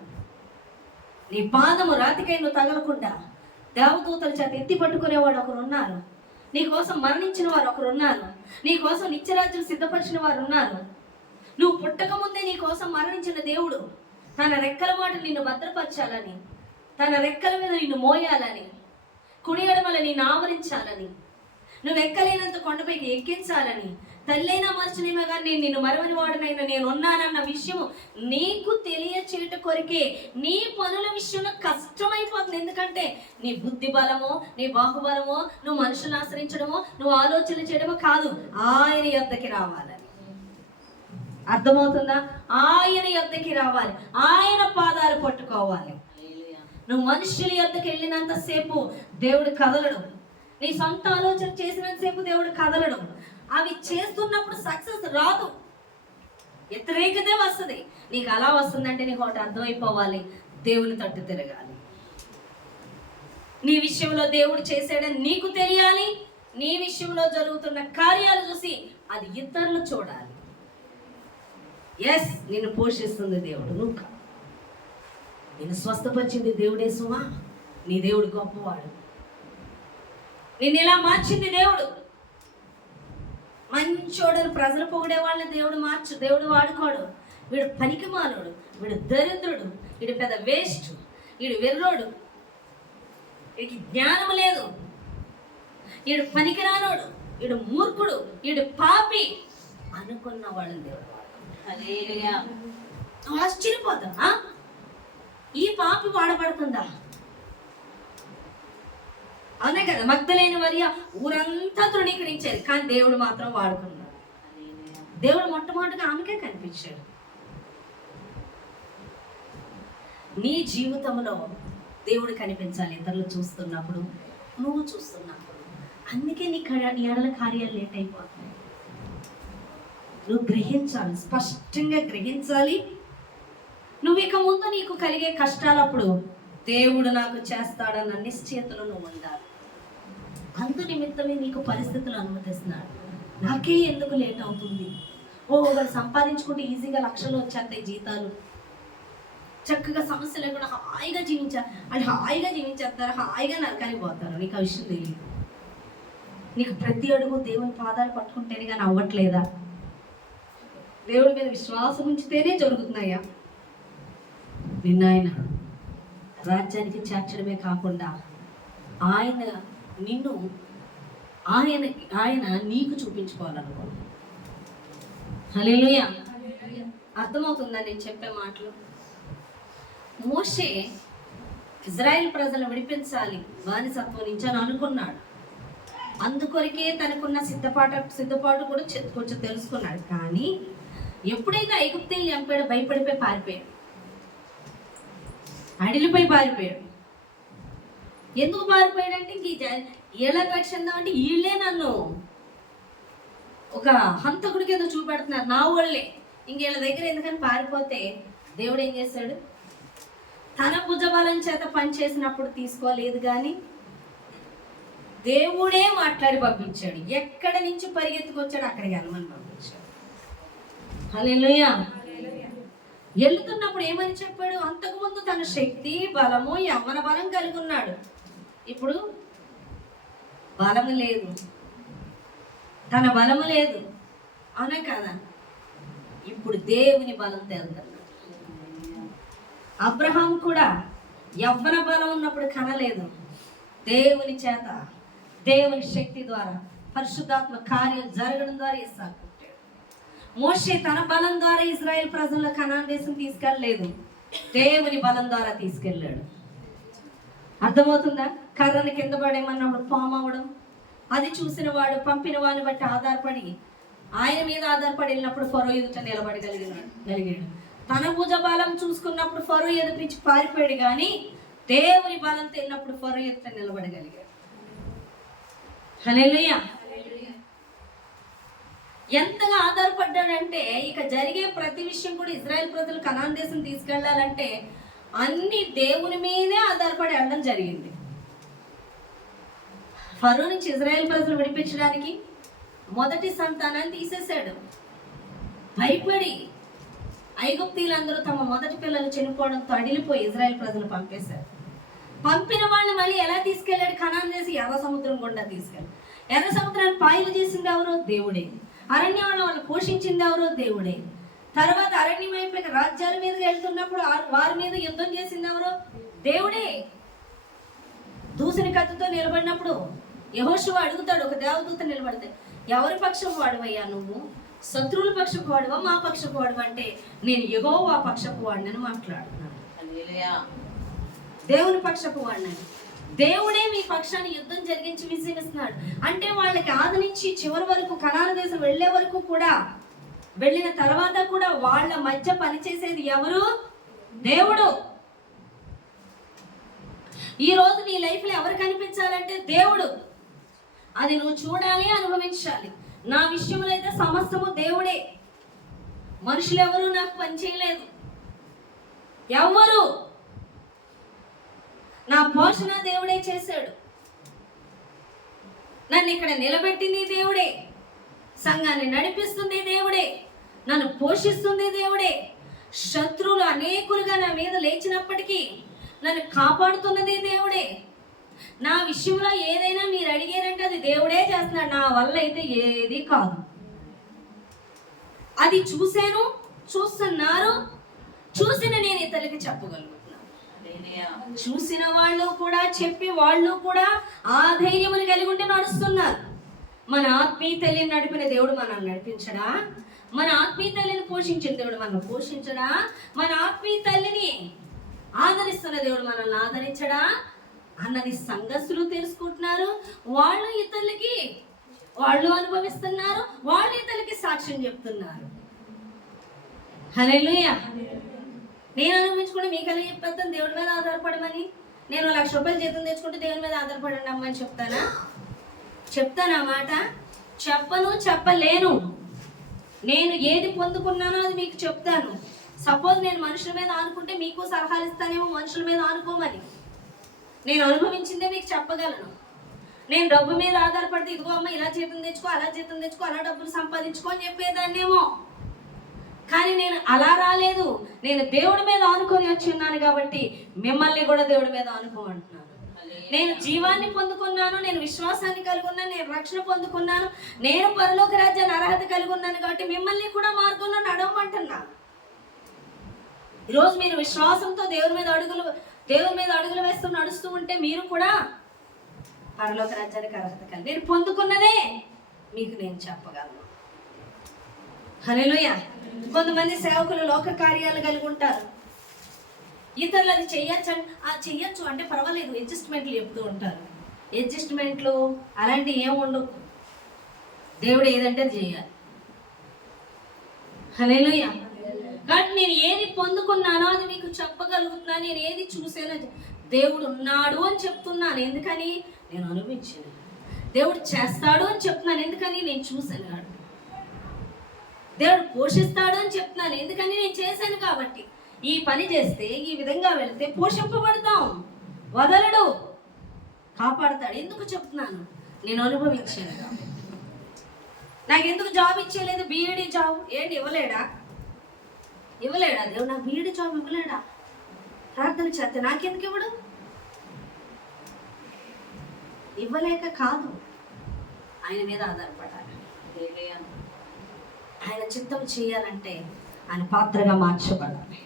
నీ పాదము రాతికై నువ్వు తగలకుండా దేవదూతల చేత ఎత్తి పట్టుకునేవాడు ఒకరు ఉన్నారు. నీ కోసం మరణించిన వారు ఒకరు ఉన్నారు. నీ కోసం నిత్యరాజ్యం సిద్ధపరిచిన వారు ఉన్నారు. నువ్వు పుట్టక ముందే నీ కోసం మరణించిన దేవుడు తన రెక్కల మాట నిన్ను భద్రపరచాలని, తన రెక్కల మీద నిన్ను మోయాలని, కుడి ఎడమల నిన్ను ఆవరించాలని, నువ్వు ఎక్కలేనంత కొండపైకి ఎక్కించాలని, తల్లైనా మర్చినేమో కానీ నేను నిన్ను మరవని వాడినైనా నేను ఉన్నానన్న విషయము నీకు తెలియచేట కొరికే నీ పనుల విషయంలో కష్టమైపోతుంది. ఎందుకంటే నీ బుద్ధి బలమో, నీ బాహుబలమో, నువ్వు మనుషులను ఆశ్రయించడమో, నువ్వు ఆలోచన చేయడమో కాదు, ఆయన యొద్దకి రావాలని. అర్థమవుతుందా? ఆయన యొద్దకి రావాలి, ఆయన పాదాలు పట్టుకోవాలి. నువ్వు మనుషుల యొద్దకి వెళ్ళినంతసేపు దేవుడు కదలడు. నీ సొంత ఆలోచన చేసినంతసేపు దేవుడు కదలడు. అవి చేస్తున్నప్పుడు సక్సెస్ రాదు, వ్యతిరేకతే వస్తుంది. నీకు అలా వస్తుందంటే నీకు ఒకటి అర్థమైపోవాలి, దేవుని తట్టు తిరగాలి. నీ విషయంలో దేవుడు చేసాడని నీకు తెలియాలి. నీ విషయంలో జరుగుతున్న కార్యాలు చూసి అది ఇతరులు చూడాలి. ఎస్, నిన్ను పోషిస్తుంది దేవుడు, నువ్వు కాదు. నిన్ను స్వస్థపరిచింది దేవుడే సుమా. నీ దేవుడు గొప్పవాడు. నిన్ను ఇలా మార్చింది దేవుడు. మంచోడని ప్రజలు పొగిడే వాళ్ళని దేవుడు వాడుకోడు. వీడు పనికిమాలోడు, వీడు దరిద్రుడు, వీడు పెద్ద వేస్ట్, వీడు వెర్రోడు, వీడికి జ్ఞానం లేదు, వీడు పనికిరానోడు, వీడు మూర్ఖుడు, వీడు పాపి అనుకున్న వాళ్ళని దేవుడు వాడుకోడు. ఆశ్చర్యపోతా, ఈ పాపి వాడబడుతుందా? అవునే కదా, మగ్దలేని మరియ ఊరంతా తృణీకరించారు, కానీ దేవుడు మాత్రం వాడుకున్నాడు. దేవుడు మొట్టమొదటిగా ఆమెకే కనిపించాడు. నీ జీవితంలో దేవుడు కనిపించాలి, ఇతరులు చూస్తున్నప్పుడు, నువ్వు చూస్తున్నప్పుడు. అందుకే నీ ఎడల కార్యాలు లేట్ అయిపోతున్నాయి. నువ్వు గ్రహించాలి, స్పష్టంగా గ్రహించాలి. నువ్వు ఇక ముందు నీకు కలిగే కష్టాలప్పుడు దేవుడు నాకు చేస్తాడన్న నిశ్చయతలో నువ్వు ఉండాలి. అందు నిమిత్తమే నీకు పరిస్థితులు అనుమతిస్తున్నాడు. నాకే ఎందుకు లేట్ అవుతుంది? వాళ్ళు సంపాదించుకుంటే ఈజీగా లక్షలు వచ్చేస్తాయి జీతాలు, చక్కగా సమస్య లేకుండా హాయిగా జీవించారు, వాళ్ళు హాయిగా జీవించేస్తారు, హాయిగా నరకానికి పోతారు. నీకు ఆ విషయం తెలియదు. నీకు ప్రతి అడుగు దేవుని పాదాలు పట్టుకుంటేనే కానీ అవ్వట్లేదా? దేవుడి మీద విశ్వాసం ఉంచితేనే జరుగుతున్నాయా? నిన్న ఆయన రాజ్యానికి చేర్చడమే కాకుండా ఆయన నీకు చూపించుకోవాలనుకో. హల్లెలూయా. అర్థమవుతుందా నేను చెప్పే మాటలు? మోషే ఇజ్రాయెల్ ప్రజలను విడిపించాలి బానిసత్వం నుంచి అని అనుకున్నాడు. అందుకొరకే తనకున్న సిద్ధపాటు కూడా కొంచెం తెలుసుకున్నాడు. కానీ ఎప్పుడైతే ఐగుప్తీయుల్ని చంపాడో భయపడిపోయి పారిపోయాడు, అడిలిపోయి పారిపోయాడు. ఎందుకు పారిపోయాడంటే వీళ్ళని రక్షణ అంటే వీళ్ళే నన్ను ఒక హంతకుడి కింద చూపెడుతున్నారు, నా వాళ్ళే, ఇంకేళ్ళ దగ్గర ఎందుకని పారిపోతే దేవుడు ఏం చేశాడు? తన భుజబలం చేత పనిచేసినప్పుడు తీసుకోలేదు, కానీ దేవుడే మాట్లాడి పంపించాడు. ఎక్కడ నుంచి పరిగెత్తుకొచ్చాడు అక్కడికి వెళ్ళమని పంపించాడు. హల్లెలూయా. వెళ్తున్నప్పుడు ఏమని చెప్పాడు? అంతకుముందు తన శక్తి బలము యవ్వన బలం కలిగి ఉన్నాడు. ఇప్పుడు బలము లేదు, తన బలము లేదు అవునా కదా. ఇప్పుడు దేవుని బలం తేలుతున్నాడు. అబ్రహాం కూడా యవ్వన బలం ఉన్నప్పుడు కనలేదు, దేవుని చేత దేవుని శక్తి ద్వారా పరిశుద్ధాత్మ కార్యం జరగడం ద్వారా ఇస్సాకు పుట్టాడు. మోషే తన బలం ద్వారా ఇజ్రాయెల్ ప్రజల కనాన్ దేశం తీసుకెళ్ళలేదు, దేవుని బలం ద్వారా తీసుకెళ్ళాడు. అర్థమవుతుందా? కర్రని కింద పడేమన్నప్పుడు పాము అవ్వడం, అది చూసిన వాడు పంపిన వాడిని బట్టి ఆధారపడి ఆయన మీద ఆధారపడి వెళ్ళినప్పుడు ఫరో ఎదుట నిలబడగలిగాడు. తన భుజ బలం చూసుకున్నప్పుడు ఫరో ఎదుపించి పారిపోయాడు, కానీ దేవుని బలంతో వెళ్ళినప్పుడు ఫరో ఎదుట నిలబడగలిగాడు. హల్లెలూయా. ఎంతగా ఆధారపడ్డాడంటే ఇక జరిగే ప్రతి విషయం కూడా ఇజ్రాయెల్ ప్రజలు కనాన్ దేశం తీసుకెళ్లాలంటే అన్ని దేవుని మీదే ఆధారపడి వెళ్ళడం జరిగింది. ఫరో నుంచి ఇజ్రాయెల్ ప్రజలు విడిపించడానికి మొదటి సంతానాన్ని తీసేశాడు. భయపడి ఐగుప్తీయులందరూ తమ మొదటి పిల్లలు చనిపోవడంతో అడిలిపోయి ఇజ్రాయెల్ ప్రజలు పంపేశారు. పంపిన వాళ్ళని మళ్ళీ ఎలా తీసుకెళ్ళాడు? కనాన్ చేసి ఎర్ర సముద్రం గుండా తీసుకెళ్ళాడు. ఎర్ర సముద్రాన్ని పాయలు చేసింది ఎవరో? దేవుడే. అరణ్యంలో వాళ్ళు పోషించింది ఎవరో? దేవుడే. తర్వాత అరణ్యం అయిపోయిన రాజ్యాల మీదకి వెళ్తున్నప్పుడు వారి మీద యుద్ధం చేసింది ఎవరో? దేవుడే. దూసరి కత్తితో నిలబడినప్పుడు యెహోషువ అడుగుతాడు, ఒక దేవదూత నిలబడితే, ఎవరి పక్షపు వాడువయ్యా నువ్వు? శత్రువుల పక్షపు వాడువా మా పక్షపు వాడువా అంటే, నేను యెహోవా పక్షపు వాడినని మాట్లాడుతున్నాను. దేవుని పక్షపు వాడినని. దేవుడే మీ పక్షాన్ని యుద్ధం జరిగించి విజయమిస్తున్నాడు. అంటే వాళ్ళకి ఆది నుంచి చివరి వరకు కనాను దేశం వెళ్లే వరకు కూడా, వెళ్ళిన తర్వాత కూడా వాళ్ళ మధ్య పనిచేసేది ఎవరు? దేవుడు. ఈ రోజు నీ లైఫ్ లో ఎవరు కనిపించాలంటే దేవుడు. అది నువ్వు చూడాలి, అనుభవించాలి. నా విషయంలో అయితే సమస్తము దేవుడే. మనుషులు ఎవరు నాకు పని చేయలేదు, ఎవరు. నా పోషణ దేవుడే చేశాడు, నన్ను ఇక్కడ నిలబెట్టింది దేవుడే, సంఘాన్ని నడిపిస్తుంది దేవుడే, నన్ను పోషిస్తుంది దేవుడే. శత్రువులు అనేకులుగా నా మీద లేచినప్పటికీ నన్ను కాపాడుతున్నది దేవుడే. నా విషయంలో ఏదైనా మీరు అడిగారంటే అది దేవుడే చేస్తున్నాడు, నా వల్ల అయితే ఏది కాదు. అది చూశాను, చూస్తున్నారు, చూసిన నేను ఇతరులకి చెప్పగలుగుతున్నాను. చూసిన వాళ్ళు కూడా చెప్పి వాళ్ళు కూడా ఆ ధైర్యమును కలిగి ఉండి నడుస్తున్నారు. మన ఆత్మీయ తల్లిని నడిపిన దేవుడు మనల్ని నడిపించడా? మన ఆత్మీయ తల్లిని పోషించిన దేవుడు మనల్ని పోషించడా? మన ఆత్మీయ తల్లిని ఆదరిస్తున్న దేవుడు మనల్ని ఆదరించడా అన్నది సంఘస్థులు తెలుసుకుంటున్నారు. వాళ్ళు ఇతరులకి వాళ్ళు అనుభవిస్తున్నారు, వాళ్ళు ఇతరులకి సాక్ష్యం చెప్తున్నారు. హల్లెలూయా. నేను అనుభవించుకుంటే మీకు ఎలా చెప్పేస్తాను? దేవుడి మీద ఆధారపడమని. నేను 1,00,000 రూపాయలు జీతం తెచ్చుకుంటే దేవుని మీద ఆధారపడండి అమ్మని చెప్తానా మాట? చెప్పను, చెప్పలేను. నేను ఏది పొందుకున్నానో అది మీకు చెప్తాను. సపోజ్ నేను మనుషుల మీద ఆనుకుంటే మీకు సలహాలు ఇస్తానేమో మనుషుల మీద ఆనుకోమని. నేను అనుభవించిందే మీకు చెప్పగలను. నేను డబ్బు మీద ఆధారపడితే ఇదిగో అమ్మ ఇలా జీతం తెచ్చుకో, అలా జీతం తెచ్చుకో, అలా డబ్బులు సంపాదించుకో అని చెప్పేదాన్నేమో. కానీ నేను అలా రాలేదు. నేను దేవుడి మీద ఆనుకొని వచ్చి ఉన్నాను కాబట్టి మిమ్మల్ని కూడా దేవుడి మీద ఆనుకోమంటున్నాను. నేను జీవాన్ని పొందుకున్నాను, నేను విశ్వాసాన్ని కలిగి ఉన్నాను, నేను రక్షణ పొందుకున్నాను, నేను పరలోక రాజ్యాన్ని అర్హత కలిగి ఉన్నాను కాబట్టి మిమ్మల్ని కూడా మార్గంలో నడవమంటున్నా. ఈరోజు మీరు విశ్వాసంతో దేవుని మీద అడుగులు వేస్తూ నడుస్తూ ఉంటే మీరు కూడా పరలోక రాజ్యానికి అర్హత కలిగి, నేను పొందుకున్నదే మీకు నేను చెప్పగలను. హల్లెలూయా. కొంతమంది సేవకులు లోక కార్యాలు కలిగి ఉంటారు. ఇతరులు అది చెయ్యొచ్చు అంటే పర్వాలేదు, అడ్జస్ట్మెంట్లు చెప్తూ ఉంటారు. అడ్జస్ట్మెంట్లు అలాంటివి ఏముండవు. దేవుడు ఏదంటే అది చేయాలి. హల్లెలూయా. కాబట్టి నేను ఏది పొందుకున్నానో అది మీకు చెప్పగలుగుతున్నాను. నేను ఏది చూసానో దేవుడు ఉన్నాడు అని చెప్తున్నాను. ఎందుకని? నేను అనుభవించాను. దేవుడు చేస్తాడు అని చెప్తున్నాను. ఎందుకని? నేను చూశాను. దేవుడు పోషిస్తాడు అని చెప్తున్నాను. ఎందుకని? నేను చేశాను కాబట్టి. ఈ పని చేస్తే, ఈ విధంగా వెళితే పోషింపబడతాం. వదలడు, కాపాడతాడు. ఎందుకు చెప్తున్నాను? నేను అనుభవించాను. నాకు ఎందుకు జాబ్ ఇచ్చేయలేదు? బీఈడీ జాబ్ ఏంటి ఇవ్వలేడా? దేవుడు నాకు బీఈడీ జాబ్ ఇవ్వలేడా? ప్రార్థన చేస్తే నాకెందుకు ఇవ్వడు? ఇవ్వలేక కాదు, ఆయన మీద ఆధారపడాలి. ఆయన చిత్తం చేయాలంటే ఆయన పాత్రగా మార్చబడాలి.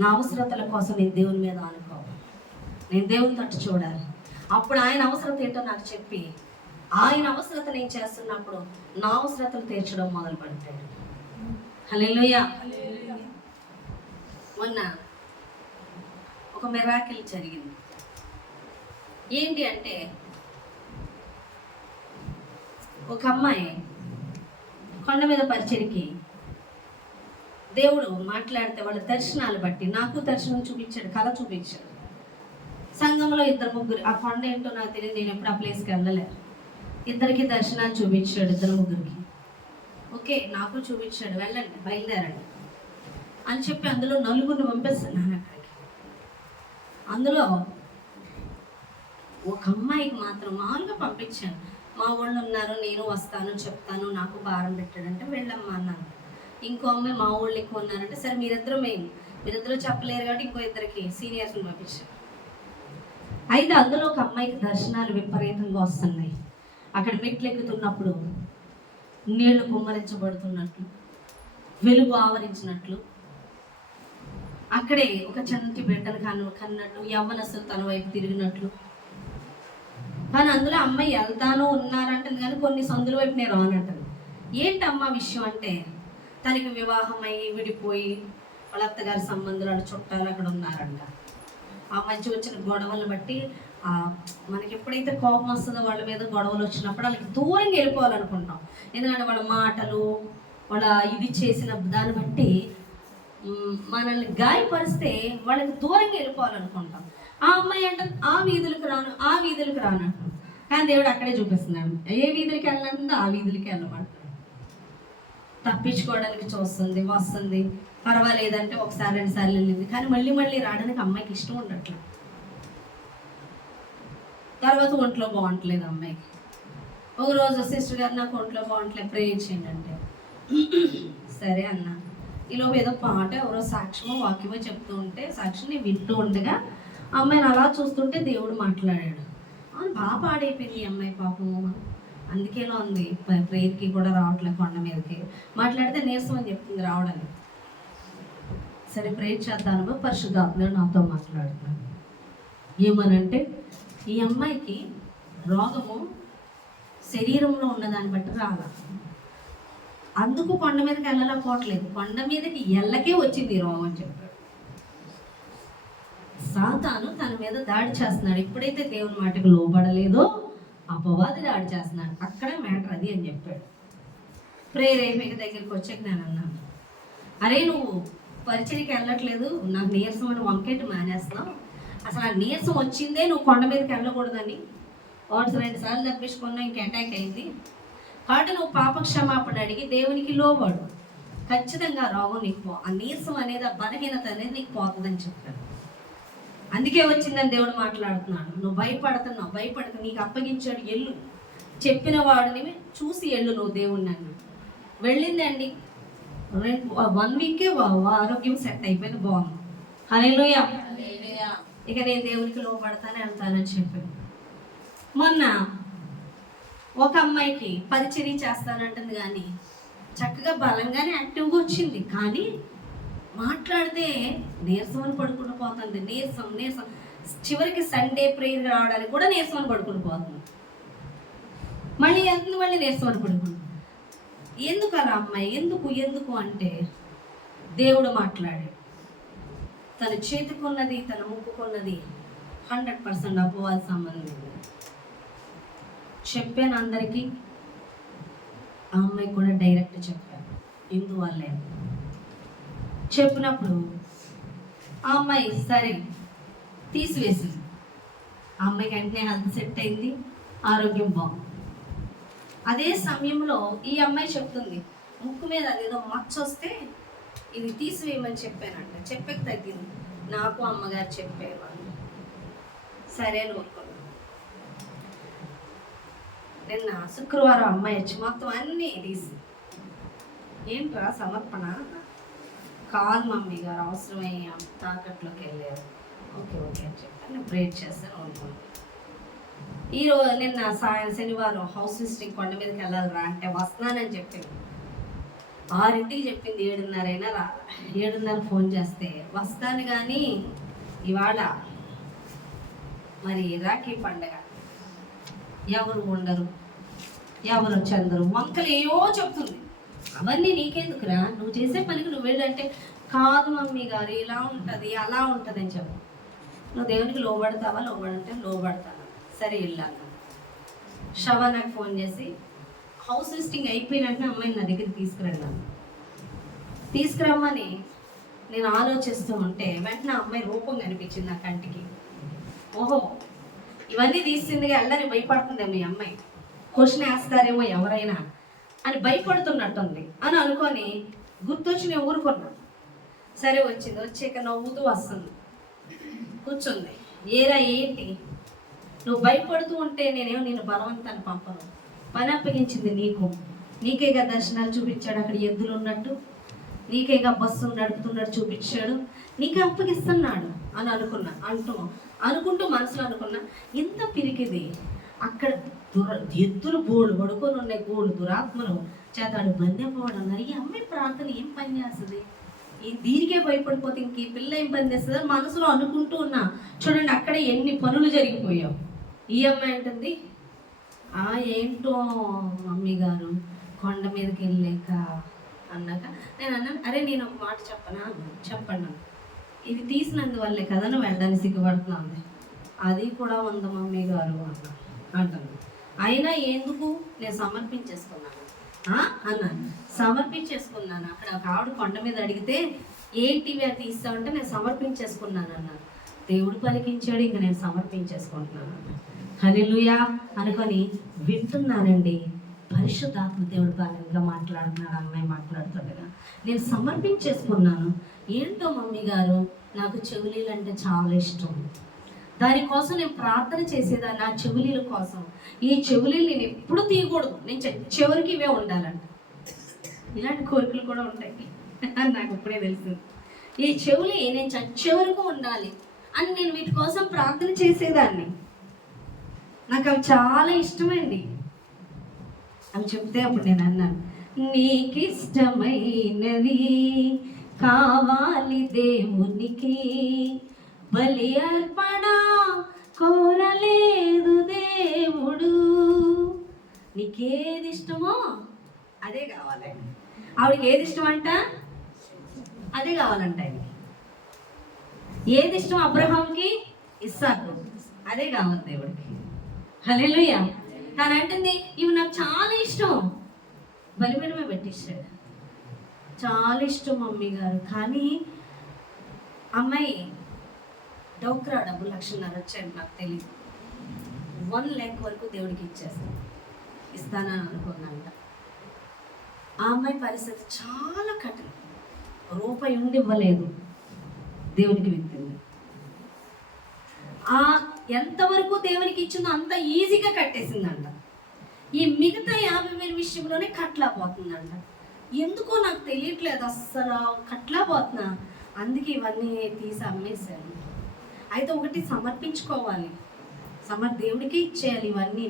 నా అవసరతల కోసం నేను దేవుని మీద అనుకోవాలి, నేను దేవుని తట్టు చూడాలి. అప్పుడు ఆయన అవసరత ఏంటో నాకు చెప్పి ఆయన అవసరత నేను చేస్తున్నప్పుడు నా అవసరతలు తీర్చడం మొదలు పెడతాడు. హల్లెలూయా. మొన్న ఒక మిరాకిల్ జరిగింది. ఏంటి అంటే, ఒక అమ్మాయి కొండ మీద పరిచయకి దేవుడు మాట్లాడితే వాళ్ళ దర్శనాలు బట్టి, నాకు దర్శనం చూపించాడు, కళ చూపించాడు. సంఘంలో 2-3, ఆ కొండ ఏంటో నాకు తెలియదు, నేను ఎప్పుడు ఆ ప్లేస్కి వెళ్ళలేదు. ఇద్దరికి దర్శనాలు చూపించాడు, 2-3కి. ఓకే, నాకు చూపించాడు, వెళ్ళండి బయలుదేరండి అని చెప్పి అందులో 4 పంపిస్తున్నాను అక్కడికి. అందులో ఒక అమ్మాయికి మాత్రం మామూలుగా పంపించాను. మా వాళ్ళు ఉన్నారు, నేను వస్తాను, చెప్తాను, నాకు భారం పెట్టాడంటే వెళ్ళమ్మా అన్నాను. ఇంకో అమ్మాయి మా వాళ్ళు ఎక్కువ ఉన్నారంటే సరే మీరిద్దరూ చెప్పలేరు కాబట్టి ఇంకో 2 సీనియర్స్ని పంపించాను. అయితే అందులో ఒక అమ్మాయికి దర్శనాలు విపరీతంగా వస్తున్నాయి. అక్కడ మెట్లు ఎక్కుతున్నప్పుడు నీళ్లు కుమ్మరించబడుతున్నట్లు, వెలుగు ఆవరించినట్లు, అక్కడే ఒక చంటి బిడ్డను కన్నట్టు, యవ్వనస్తులు తన వైపు తిరిగినట్లు. కానీ అందులో అమ్మాయి వెళ్తాను ఉన్నారంటుంది, కానీ కొన్ని సందుల వైపు నేను రానంటాను. ఏంటమ్మా విషయం అంటే, తనకి వివాహం అయ్యి విడిపోయి వాళ్ళ అత్తగారి సంబంధాలు, వాళ్ళ చుట్టాలు అక్కడ ఉన్నారంట. ఆ మధ్య వచ్చిన గొడవలను బట్టి మనకి ఎప్పుడైతే కోపం వస్తుందో వాళ్ళ మీద గొడవలు వచ్చినప్పుడు వాళ్ళకి దూరంగా వెళ్ళిపోవాలనుకుంటాం. ఎందుకంటే వాళ్ళ మాటలు, వాళ్ళ ఇది చేసిన దాన్ని బట్టి మనల్ని గాయపరిస్తే వాళ్ళకి దూరంగా వెళ్ళిపోవాలనుకుంటాం. ఆ అమ్మాయి అంటే ఆ వీధులకు రాను అంటాం. కానీ దేవుడు అక్కడే చూపిస్తున్నాడు, ఏ వీధులకి వెళ్ళాలంటే ఆ వీధులకి వెళ్ళమంటాడు. తప్పించుకోవడానికి చూస్తుంది, వస్తుంది, పర్వాలేదంటే 1-2 సార్లు వెళ్ళింది, కానీ మళ్ళీ రావడానికి అమ్మాయికి ఇష్టం ఉండట్లేదు. తర్వాత ఒంట్లో బాగుంటలేదు అమ్మాయికి. ఒక రోజు సిస్టర్ గారు నాకు ఒంట్లో బాగుంటలేదు, ప్రే చేయండి అంటే సరే అన్నా. ఈలోపు ఏదో పాట ఎవరో సాక్ష్యమో వాక్యమో చెప్తూ ఉంటే సాక్ష్యం నేను వింటూ ఉండగా అమ్మాయిని అలా చూస్తుంటే దేవుడు మాట్లాడాడు. అవును, బాగా పాడైపోయింది ఈ అమ్మాయి పాపము, అందుకేలా ఉంది, ప్రేయర్కి కూడా రావట్లేదు, కొండ మీదకి మాట్లాడితే నీరసం అని చెప్తుంది రావడానికి. సరే ప్రేయర్ చేద్దాను, పరిశుద్ధాత్మ నాతో మాట్లాడుతున్నాను. ఏమనంటే, ఈ అమ్మాయికి రోగము శరీరంలో ఉన్నదాన్ని బట్టి రాలా, అందుకు కొండ మీదకి వెళ్ళలేకపోవట్లేదు, కొండ మీదకి ఎల్లకే వచ్చింది రోగం అని చెప్పాడు. సాతాను తన మీద దాడి చేస్తున్నాడు. ఎప్పుడైతే దేవుని మాటకు లోబడలేదో అపవాది దాడి చేస్తున్నాడు. అక్కడ మ్యాటర్ అది అని చెప్పాడు. ప్రేయర్ అయిపోయి దగ్గరికి వచ్చాక నేను అన్నాను, అరే నువ్వు పరిచయకి వెళ్ళట్లేదు, నాకు నీరసం అని వంకెట్టు మానేస్తున్నావు, అసలు ఆ నీరసం వచ్చిందే నువ్వు కొండ మీదకి వెళ్ళకూడదని 1-2 సార్లు తప్పించుకున్నా, ఇంక అటాక్ అయింది కాబట్టి నువ్వు పాపక్షమాపణ అడిగి దేవునికి లోబడు, ఖచ్చితంగా రోగం నీకు, ఆ నీరసం అనేది, ఆ బలహీనత అనేది నీకు పోతుందని చెప్పాడు. అందుకే వచ్చిందని దేవుడు మాట్లాడుతున్నాడు. నువ్వు భయపడకు, నీకు అప్పగించాడు, ఎల్లు, చెప్పిన వాడిని చూసి ఎల్లు నువ్వు దేవుడిని అన్నాడు. వెళ్ళిందండి, 1 వీకే ఆరోగ్యం సెట్ అయిపోయింది, బాగుంది. హల్లెలూయా. ఇక నేను దేవునికి లోపడతానే వెళ్తానని చెప్పాను. మొన్న ఒక అమ్మాయికి పరిచర్య చేస్తానంటుంది, కానీ చక్కగా బలంగానే యాక్టివ్గా వచ్చింది, కానీ మాట్లాడితే నీరసమని పడుకుని పోతుంది. నీరసం చివరికి సండే ప్రేయర్ రావడానికి కూడా నీరసమని పడుకుని పోతుంది. మళ్ళీ వెళ్తుంది, మళ్ళీ నీరసమని పడుకుంటుంది. ఎందుకు అలా అమ్మాయి, ఎందుకు అంటే దేవుడు మాట్లాడాడు. తన చేతికున్నది, తన ముక్కుకున్నది 100% అపవాది సంబంధం. చెప్పాను అందరికీ, ఆ అమ్మాయి కూడా డైరెక్ట్ చెప్పాను ఇందువల్లే. చెప్పినప్పుడు ఆ అమ్మాయి సరే తీసివేసింది. ఆ అమ్మాయికి వెంటనే హెల్త్ సెట్ అయింది, ఆరోగ్యం బాగుంది. అదే సమయంలో ఈ అమ్మాయి చెప్తుంది, ముక్కు మీద అదేదో మచ్చ వస్తే ఇది తీసివేయమని చెప్పానంట. చెప్పక తగ్గింది. నాకు అమ్మగారు చెప్పేవాళ్ళు. సరే అని ఊరుకున్నాను. నిన్న శుక్రవారం అమ్మాయి వచ్చి మొత్తం అన్నీ తీసి, ఏంట్రా సమర్పణ కాదు మమ్మీ గారు, అవసరమయ్యి తాకట్లోకి వెళ్ళారు. ఓకే ఓకే అని చెప్పి నేను ప్రేర్ చేస్తాను అనుకున్నాను. ఈరోజు నిన్న శనివారం హౌస్ విజిటింగ్ కొండ మీదకి వెళ్ళాలిరా అంటే వస్తున్నానని చెప్పింది. 6ంటికి చెప్పింది, 7:30 అయినా రా. 7:30 ఫోన్ చేస్తే వస్తాను కానీ ఇవాళ మరి రాఖీ పండగ ఎవరు ఉండరు, ఎవరు చందరు, వంకలు ఏవో చెప్తుంది. అవన్నీ నీకెందుకురా, నువ్వు చేసే పనికి నువ్వు వెళ్ళంటే కాదు మమ్మీ గారు ఇలా ఉంటుంది అలా ఉంటుంది అని చెప్పు. నువ్వు దేవునికి లోబడతావా, లోబడంటే లోబడతాను, సరే వెళ్ళాను. శవానాకు ఫోన్ చేసి హౌస్ విజిటింగ్ అయిపోయినట్టు అమ్మాయిని నా దగ్గరికి తీసుకురమ్మని నేను ఆలోచిస్తూ ఉంటే వెంటనే అమ్మాయి రూపం కనిపించింది నా కంటికి. ఓహో ఇవన్నీ తీసిందిగా వెళ్ళని భయపడుతుందేమో మీ అమ్మాయి, క్వశ్చన్ వేస్తారేమో ఎవరైనా అని భయపడుతున్నట్టుంది అని అనుకొని గుర్తొచ్చి నేను ఊరుకున్నాను. సరే వచ్చింది, వచ్చాక నవ్వుతూ వస్తుంది, కూర్చుంది. ఏరా ఏంటి నువ్వు భయపడుతూ ఉంటే నేనేమో నేను బలవంతాన్ని పంపను, పని అప్పగించింది నీకేగా దర్శనాలు చూపించాడు, అక్కడ ఎద్దులు ఉన్నట్టు నీకేగా బస్సు నడుపుతున్నట్టు చూపించాడు, నీకే అప్పగిస్తున్నాడు అని అనుకుంటూ మనసులో అనుకున్నా. ఇంత పిరికిది అక్కడ ఎద్దులు బోడు పడుకొని ఉన్నాయి, గోడు దురాత్మలు చేతాడు బందెపోవడం అన్నారు. ఈ అమ్మాయి ప్రార్థన ఏం పని చేస్తుంది, ఈ దీనికే భయపడిపోతే ఇంక ఈ పిల్ల ఏం పని చేస్తుంది మనసులో అనుకుంటూ ఉన్నా. చూడండి అక్కడే ఎన్ని పనులు జరిగిపోయావు. ఈ అమ్మాయి అంటుంది, ఏంటో మమ్మీ గారు కొండ మీదకి వెళ్ళాక అన్నాక నేను అన్నాను, అరే నేను ఒక మాట చెప్పండి, ఇది తీసినందువల్లే కదా నువ్వు వెళ్ళడానికి సిగ్గుపడుతున్నాను. అది కూడా ఉంది మమ్మీ గారు అంటాను. అయినా ఎందుకు నేను సమర్పించేసుకున్నాను సమర్పించేసుకున్నాను. అక్కడ ఒక ఆవిడ కొండ మీద అడిగితే ఏంటి అది తీస్తామంటే నేను సమర్పించేసుకున్నాను అన్నాను. దేవుడు పలికించాడు, ఇంక నేను సమర్పించేసుకుంటున్నాను అన్నాను. హల్లెలూయా అనుకొని వింటున్నానండి. పరిశుద్ధాత్మ దేవుడు బలంగా మాట్లాడుతున్నాడు. అమ్మాయి మాట్లాడుతుండగా నేను సమర్పించేసుకున్నాను. ఏంటో మమ్మీ గారు నాకు చెవులీలు అంటే చాలా ఇష్టం, దానికోసం నేను ప్రార్థన చేసేదాన్ని, నా చెవులీల కోసం. ఈ చెవులీలు నేను ఎప్పుడు తీయకూడదు, నేను చివరికి ఇవే ఉండాలంట. ఇలాంటి కోరికలు కూడా ఉంటాయి అని నాకు ఇప్పుడే తెలిసింది. ఈ చెవులు నేను చచ్చే వరకు ఉండాలి అని నేను వీటి కోసం ప్రార్థన చేసేదాన్ని. నాకు అవి చాలా ఇష్టమండి. అవి చెప్తే అప్పుడు నేను అన్నాను, నీకు ఇష్టమైనవి కావాలి దేవునికి, బలి అర్పణ కోరలేదు దేవుడు, నీకేది ఇష్టమో అదే కావాలి. ఆవిడకి ఏది ఇష్టం అంట అదే కావాలంట. ఏది ఇష్టం అబ్రహాంకి, ఇస్సాకు, అదే కావాలి దేవుడికి. హల్లెలూయా. తను అంటుంది ఇవి నాకు చాలా ఇష్టం, బలిపీఠమే పెట్టించాడు, చాలా ఇష్టం మమ్మీ గారు. కానీ అమ్మాయి డోక్రా డబ్బు 1,00,000 వచ్చాడు, నాకు తెలియదు. 1 lakh వరకు దేవుడికి ఇస్తానని అనుకున్నాంట. ఆ అమ్మాయి పరిస్థితి చాలా కఠినం, రూపాయి ఉండి ఇవ్వలేదు, దేవునికి విత్తింది. ఎంతవరకు దేవునికి ఇచ్చిందో అంత ఈజీగా కట్టేసిందంట. ఈ మిగతా 50,000 విషయంలోనే కట్లా పోతుందంట. ఎందుకో నాకు తెలియట్లేదు, అస్సలు కట్లా పోతున్నా. అందుకే ఇవన్నీ తీసి అమ్మేశాను. అయితే ఒకటి సమర్పించుకోవాలి, దేవుడికి ఇచ్చేయాలి ఇవన్నీ.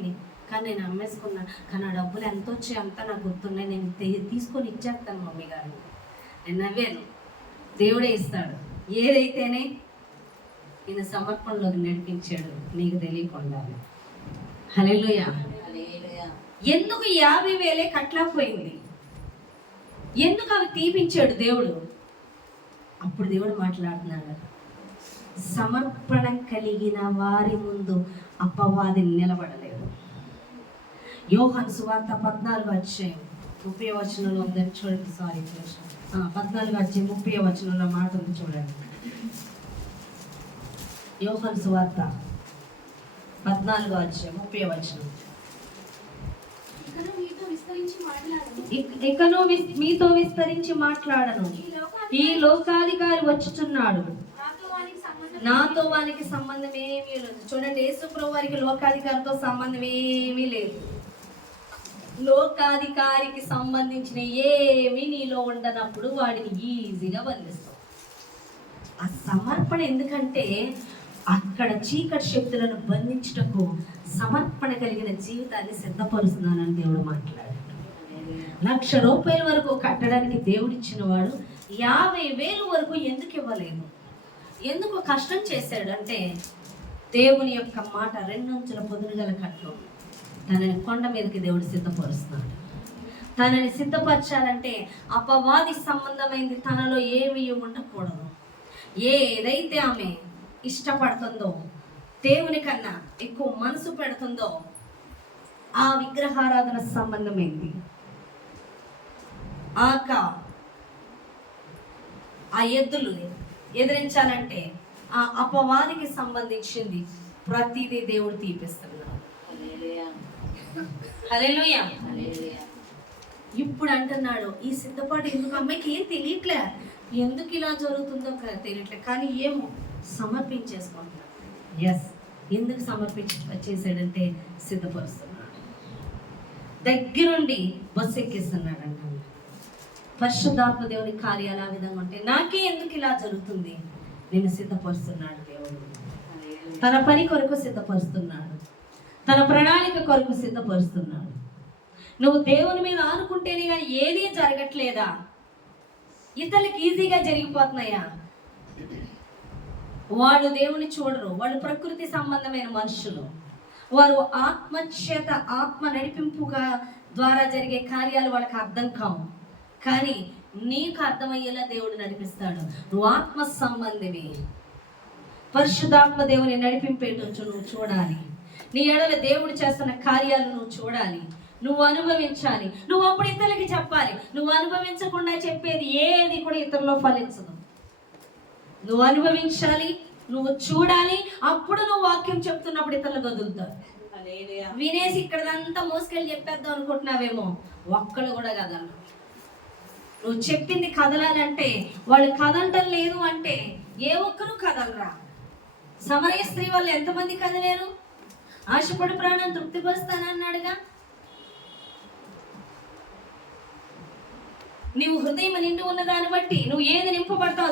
కానీ నేను అమ్మేసుకున్నాను. కానీ ఆ డబ్బులు ఎంత వచ్చాయి అంతా నాకు గుర్తున్నాయి, నేను తీసుకొని ఇచ్చేస్తాను మమ్మీ గారు. నేను నవ్వాను, దేవుడే ఇస్తాడు. ఏదైతేనే ఈయన సమర్పణలోకి నడిపించాడు నీకు తెలియకుండా. హల్లెలూయా. ఎందుకు 50,000 కట్లపోయింది, ఎందుకు అవి తీపించాడు దేవుడు? అప్పుడు దేవుడు మాట్లాడుతున్నాడు, సమర్పణ కలిగిన వారి ముందు అపవాది నిలబడలేదు. యోహాను సువార్త 14:30 ఉందని చూడండి. 14:30 మాట ఉంది చూడండి. యోహాను సువార్త 14:30. ఇకను మీతో విస్తరించి మాట్లాడను, ఈ లోకాధికారి వచ్చుచున్నాడు, నాతో వానికి సంబంధం ఏమీ లేదు. చూడండి, యేసు ప్రభువు వారికి లోకాధికారితో సంబంధం ఏమీ లేదు. లోకాధికారికి సంబంధించిన ఏమీ నీలో ఉండనప్పుడు వాడిని ఈజీగా బంధిస్తావు. ఆ సమర్పణ ఎందుకంటే అక్కడ చీకటి శక్తులను బంధించుటకు సమర్పణ కలిగిన జీవితాన్ని సిద్ధపరుస్తున్నానని దేవుడు మాట్లాడాడు. 1,00,000 రూపాయల వరకు కట్టడానికి దేవుడిచ్చిన వాడు 50,000 వరకు ఎందుకు ఇవ్వలేదు? ఎందుకు కష్టం చేశాడంటే దేవుని యొక్క మాట 2 అంచుల పొదునుగల కట్లు తనని కొండ మీదకి దేవుడు సిద్ధపరుస్తున్నాడు. తనని సిద్ధపరచాలంటే అపవాది సంబంధమైంది తనలో ఏమీ ఉండకూడదు. ఏదైతే ఆమె ఇష్టపడుతుందో, దేవుని కన్నా ఎక్కువ మనసు పెడుతుందో ఆ విగ్రహారాధన సంబంధమైంది ఆ ఎద్దులు ఎదిరించాలంటే ఆ అపవాదికి సంబంధించింది ప్రతిదీ దేవుడు తీపిస్తున్నాడు. హల్లెలూయా. ఇప్పుడు అంటున్నాడు ఈ సిద్ధపాటు ఎందుకు? అమ్మాయికి ఏం తెలియట్లే, ఎందుకు ఇలా జరుగుతుందో తెలియట్లే, కానీ ఏమో సమర్పించేసుకుంటున్నాడు. ఎస్, ఎందుకు చేశాడంటే సిద్ధపరుస్తున్నాడు. దగ్గరుండి బస్సు ఎక్కిస్తున్నాడు అంట. పరిశుద్ధాత్మ దేవుని కార్యాలు ఆ విధంగా ఉంటే నాకే ఎందుకు ఇలా జరుగుతుంది? నేను సిద్ధపరుస్తున్నాడు దేవుడు. తన పని కొరకు సిద్ధపరుస్తున్నాడు, తన ప్రణాళిక కొరకు సిద్ధపరుస్తున్నాడు. నువ్వు దేవుని మీద ఆనుకుంటేనే కానీ ఏదీ జరగట్లేదా? ఇతరులకి ఈజీగా జరిగిపోతున్నాయా? వాళ్ళు దేవుని చూడరు, వాళ్ళు ప్రకృతి సంబంధమైన మనుషులు. వారు ఆత్మచేత ఆత్మ నడిపింపుగా ద్వారా జరిగే కార్యాలు వాళ్ళకి అర్థం కావు. కానీ నీకు అర్థమయ్యేలా దేవుడు నడిపిస్తాడు. నువ్వు ఆత్మ సంబంధివి. పరిశుద్ధాత్మ దేవుని నడిపింపేటో నువ్వు చూడాలి. నీ ఎడల దేవుడు చేస్తున్న కార్యాలు నువ్వు చూడాలి, నువ్వు అనుభవించాలి. నువ్వు అప్పుడు ఇతరులకి చెప్పాలి. నువ్వు అనుభవించకుండా చెప్పేది ఏది కూడా ఇతరులో ఫలించదు. నువ్వు అనుభవించాలి, నువ్వు చూడాలి. అప్పుడు నువ్వు వాక్యం చెప్తున్నప్పుడు ఇతరులకు వదులుతారు. వినేసి ఇక్కడంతా మోసుకెళ్ళి చెప్పేద్దాం అనుకుంటున్నావేమో, ఒక్కళ్ళు కూడా కదలరు. నువ్వు చెప్పింది కదలాలంటే వాళ్ళు కదలటం లేదు అంటే ఏ ఒక్కరు కదలరా. సమరయ స్త్రీ వాళ్ళు ఎంతమంది కదలేరు? ఆశపడి ప్రాణం తృప్తిపరుస్తానన్నాడుగా. నీవు హృదయం నిండి ఉన్న దాన్ని బట్టి నువ్వు ఏది నింపబడతావు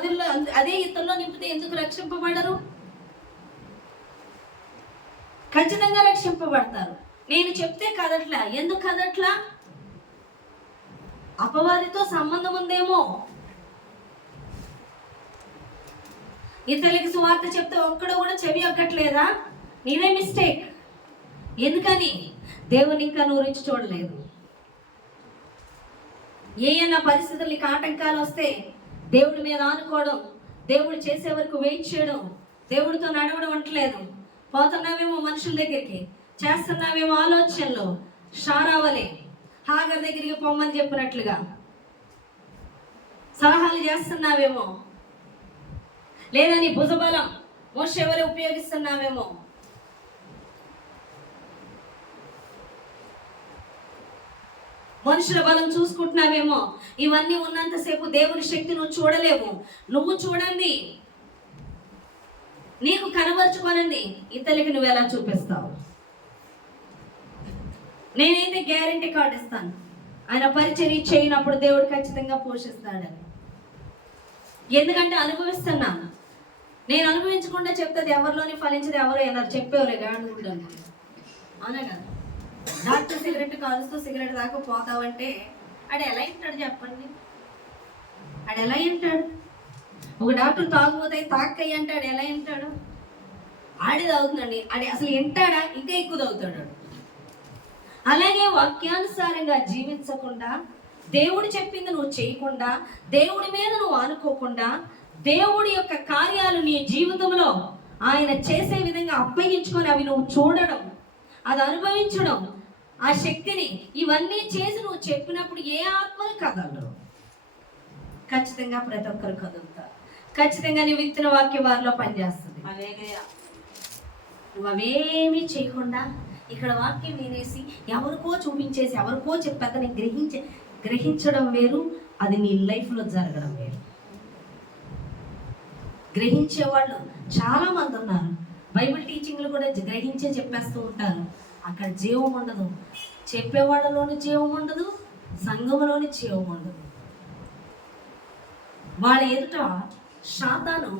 అదే ఇతరులో నింపితే ఎందుకు రక్షింపబడరు? ఖచ్చితంగా రక్షింపబడతారు. నేను చెప్తే కదట్లా. ఎందుకు కదట్లా? అపవాదితో సంబంధం ఉందేమో. ఇతరులకి సువార్త చెప్తే ఒక్కడు కూడా చెవి ఎక్కట్లేదా? నీదే మిస్టేక్. ఎందుకని? దేవుని ఇంకా నువ్వు రుచి చూడలేదు. ఏమైనా పరిస్థితులకి ఆటంకాలు వస్తే దేవుడి మీద ఆనుకోవడం, దేవుడు చేసే వరకు వెయిట్ చేయడం, దేవుడితో నడవడం అంటలేదు. పోతున్నావేమో మనుషుల దగ్గరికి, చేస్తున్నావేమో ఆలోచనలు, షారావలే హాగర్ దగ్గరికి పొమ్మని చెప్పినట్లుగా సలహాలు చేస్తున్నావేమో, లేదా నీ భుజబలం మోషే వలె ఉపయోగిస్తున్నావేమో. మనుషుల బలం చూసుకుంటున్నావేమో. ఇవన్నీ ఉన్నంతసేపు దేవుని శక్తి నువ్వు చూడలేవు. నువ్వు చూడండి, నీకు కనబరుచుకోనండి, ఇతరులకి నువ్వు ఎలా చూపిస్తావు? నేనైతే గ్యారంటీ కార్డు ఇస్తాను, ఆయన పరిచర్య చేయనప్పుడు దేవుడు ఖచ్చితంగా పోషిస్తాడని. ఎందుకంటే అనుభవిస్తున్నాను. నేను అనుభవించకుండా చెప్తుంది ఎవరిలోని ఫలించదు ఎవరో ఎన్నారు చెప్పేవారే గాడు. అవునా కదా? డాక్టర్ సిగరెట్ కాలుస్తూ సిగరెట్ దాకా పోతావంటే ఆడు ఎలా వింటాడు చెప్పండి? ఆడు ఎలా వింటాడు? ఒక డాక్టర్ తాగుపోతాయి తాక్కయ్య అంటే ఆడు ఎలా వింటాడు? ఆడి తాగుతుందండి, ఆడి అసలు వింటాడా? ఇంకా ఎక్కువ తాగుతాడు. అలాగే వాక్యానుసారంగా జీవించకుండా, దేవుడు చెప్పింది నువ్వు చేయకుండా, దేవుడి మీద నువ్వు ఆనుకోకుండా, దేవుడి యొక్క కార్యాలు నీ జీవితంలో ఆయన చేసే విధంగా అప్పగించుకొని అవి నువ్వు చూడడం, అది అనుభవించడం, ఆ శక్తిని ఇవన్నీ చేసి నువ్వు చెప్పినప్పుడు ఏ ఆత్మలు కదలరు. ఖచ్చితంగా ప్రతి ఒక్కరు కదులుతారు. ఖచ్చితంగా నీ విత్తన వాక్య వారిలో పనిచేస్తుంది. నువ్వు అవేమీ చేయకుండా ఇక్కడ వాక్యం వినేసి ఎవరికో చూపించేసి ఎవరికో చెప్పేదని గ్రహించడం వేరు, అది నీ లైఫ్లో జరగడం వేరు. గ్రహించేవాళ్ళు చాలా మంది ఉన్నారు. బైబిల్ టీచింగ్లు కూడా గ్రహించే చెప్పేస్తూ ఉంటారు. అక్కడ జీవం ఉండదు. చెప్పేవాళ్ళలోని జీవం ఉండదు, సంఘములోని జీవం ఉండదు. వాళ్ళ ఎదుట సాతాను,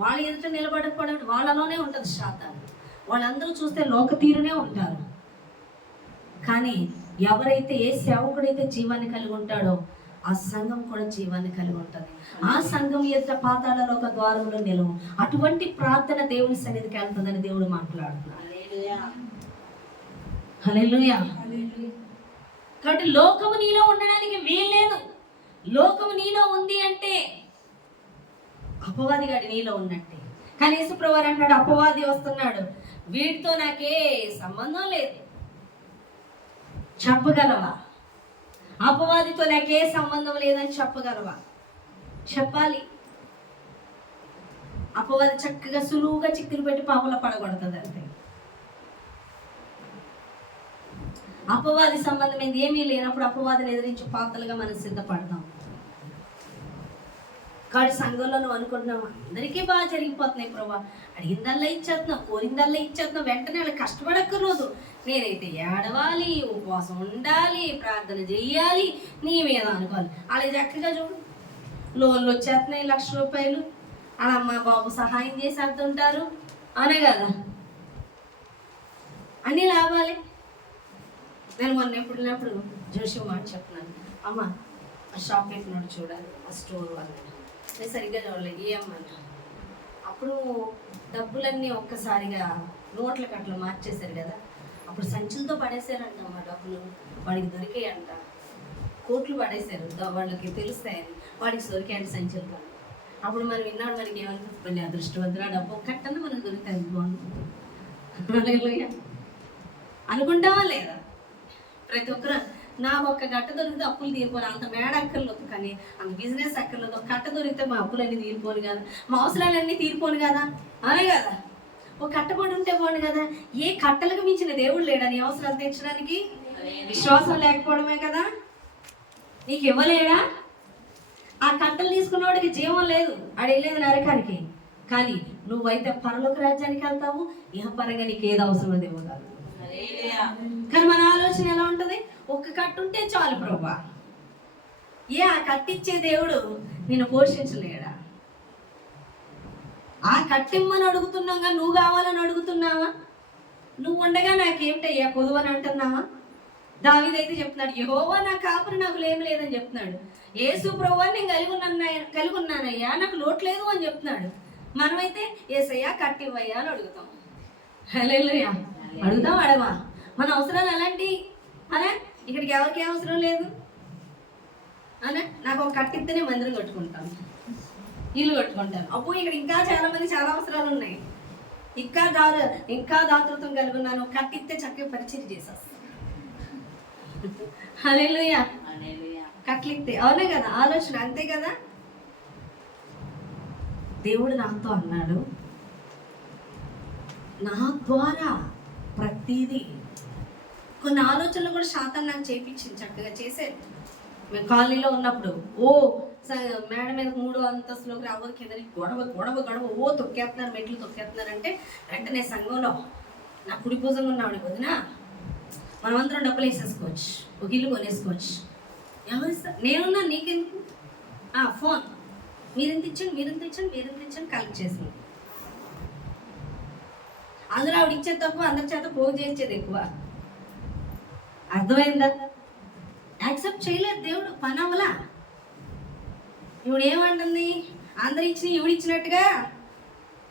వాళ్ళ ఎదుట నిలబడకపోవడం వాళ్ళలోనే ఉంటుంది సాతాను. వాళ్ళందరూ చూస్తే లోక తీరునే ఉంటారు. కానీ ఎవరైతే ఏ సేవకుడైతే జీవాన్ని కలిగి ఉంటాడో ఆ సంఘం కూడా జీవాన్ని కలిగి ఉంటుంది. ఆ సంఘం ఎదుట పాతాళలో ఒక ద్వారంలో నిలవు. అటువంటి ప్రార్థన దేవుని సన్నిధికి వెళ్తుందని దేవుడు మాట్లాడుతున్నాడు. హల్లెలూయా. కాబట్టి లోకము నీలో ఉండడానికి వీల్లేదు. లోకము నీలో ఉంది అంటే అపవాది గాడి నీలో ఉన్నట్టే. కానీ యేసుప్రభు వారు అంటాడు, అపవాది వస్తున్నాడు, వీటితో నాకే సంబంధం లేదు. చెప్పగలవా? అపవాదితో నాకే సంబంధం లేదని చెప్పగలవా? చెప్పాలి. అపవాది చక్కగా సులువుగా చిక్కులు పెట్టి పాపల పడగొడుతుంది అంతే. అపవాది సంబంధమైంది ఏమీ లేనప్పుడు అపవాదిని ఎదిరించి పాత్రలుగా మనం సిద్ధపడతాం. కాబట్టి సంఘంలో నువ్వు అనుకుంటున్నావు అందరికీ బాగా జరిగిపోతున్నాయి ప్రభా, అడిగిందల్లా ఇచ్చేస్తున్నావు, కోరిందల్లా ఇచ్చేస్తున్నావు, వెంటనే వాళ్ళు కష్టపడక్కర్లేదు, నేనైతే ఏడవాలి, ఉపవాసం ఉండాలి, ప్రార్థన చెయ్యాలి, నీ మీద అనుకోవాలి. వాళ్ళ చక్కగా చూడు, లోన్లు వచ్చేస్తున్నాయి, ₹1,00,000, వాళ్ళ అమ్మ బాబు సహాయం చేసేస్తుంటారు, అనే కదా అన్నీ లాభాలే. నేను మొన్న ఎప్పుడున్నప్పుడు జోషి మాట చెప్తున్నాను, అమ్మ ఆ షాప్ పెట్టినాడు చూడాలి, ఆ స్టోర్ వాళ్ళు నేను సరిగ్గా చూడలేదు ఏమన్నా. అప్పుడు డబ్బులన్నీ ఒక్కసారిగా నోట్ల కట్టలు మార్చేశారు కదా, అప్పుడు సంచులతో పడేశారంట మా డబ్బులు, వాడికి దొరికాయంట, కోట్లు పడేశారు, వాళ్ళకి తెలుస్తాయని, వాడికి దొరికాయంట సంచులతో. అప్పుడు మనం విన్నాడు, మనకి ఏమనుకుంటుంది, అదృష్టవంతురా డబ్బు కట్టన్నా మనకు దొరుకుతుంది బాగుంటుంది అనుకుంటావా లేదా? ప్రతి ఒక్కరు నా ఒక్క గట్ట దొరికితే అప్పులు తీరిపోను, అంత మేడ అక్కర్లేదు, కానీ అంత బిజినెస్ అక్కర్లేదు, ఒక కట్ట దొరికితే మా అప్పులన్నీ తీరిపోను కదా, మా అవసరాలన్నీ తీరిపోను కదా, అనే కదా. ఒక కట్టబడి ఉంటే పోను కదా. ఏ కట్టలకు మించిన దేవుడు లేడా నీ అవసరాలు తీర్చడానికి? విశ్వాసం లేకపోవడమే కదా. నీకు ఇవ్వలేడా? ఆ కట్టలు తీసుకున్నవాడికి జీవం లేదు, అడగలేదు నరకానికి. కానీ నువ్వైతే పరలోక రాజ్యానికి వెళ్తావు, ఇహపరంగా నీకు ఏది అవసరం అది ఇవ్వగలవు. కానీ మన ఆలోచన ఎలా ఉంటుంది, ఒక్క కట్టు ఉంటే చాలు ప్రభా. ఆ కట్టిచ్చే దేవుడు నిన్ను పోషించలేడా? ఆ కట్టిమ్మని అడుగుతున్నాగా, నువ్వు కావాలని అడుగుతున్నావా? నువ్వు ఉండగా నాకేమిటయ్యా కొదువని అంటున్నావా? దావీదైతే చెప్తున్నాడు, యెహోవా నా కాపురి, నాకు లేమి లేదని చెప్తున్నాడు. యేసు ప్రభువా నేను కలిగి ఉన్నానయ్యా, నాకు లోటు లేదు అని చెప్తున్నాడు. మనమైతే యేసయ్యా కట్టివ్వయ్యా అని అడుగుతాం. హల్లెలూయా. అడుగుతాం, అడవా? మన అవసరాలు అలాంటి అనే ఇక్కడికి ఎవరికి అవసరం లేదు అనే, నాకు ఒక కట్టిస్తేనే మందిరం కట్టుకుంటాను, ఇల్లు కట్టుకుంటాను. అప్పుడు ఇక్కడ ఇంకా చాలా మంది చాలా అవసరాలు ఉన్నాయి, ఇంకా దాతృత్వం కలిగి ఉన్నాను, కట్టిస్తే చక్కగా పరిచయం చేసేస్తాను. హల్లెలూయా. కట్లిస్తే అవునే కదా ఆలోచన, అంతే కదా. దేవుడు నాతో అన్నాడు, నా ద్వారా ప్రతిదీ. కొన్ని ఆలోచనలు కూడా శాతం నాకు చేయించింది, చక్కగా చేసేది. మేము కాలనీలో ఉన్నప్పుడు మేడ మీద 3వ అంతస్తులోకి రావాలి, కిందకి గొడవ తొక్కేస్తున్నారు, మెట్లు తొక్కేస్తున్నారంటే వెంటనే సంఘంలో నా కుడి పూజంగా ఉన్నాడు, వదిన మనమందరం డబ్బులు వేసేసుకోవచ్చు, ఒక ఇల్లు కొనేసుకోవచ్చు. ఎవరిస్తారు? నేనున్నా, నీకెందుకు? ఫోన్ మీరెంత ఇచ్చాను కలెక్ట్ చేసింది. అందులో ఆవిడ ఇచ్చేది తక్కువ, అందరి చేత పోగు చేసేది ఎక్కువ. అర్థమైందా? యాక్సెప్ట్ చేయలేదు దేవుడు, పని అవ్వలా. ఇవిడు ఏమంటుంది, అందరు ఇచ్చిన ఇవిడు ఇచ్చినట్టుగా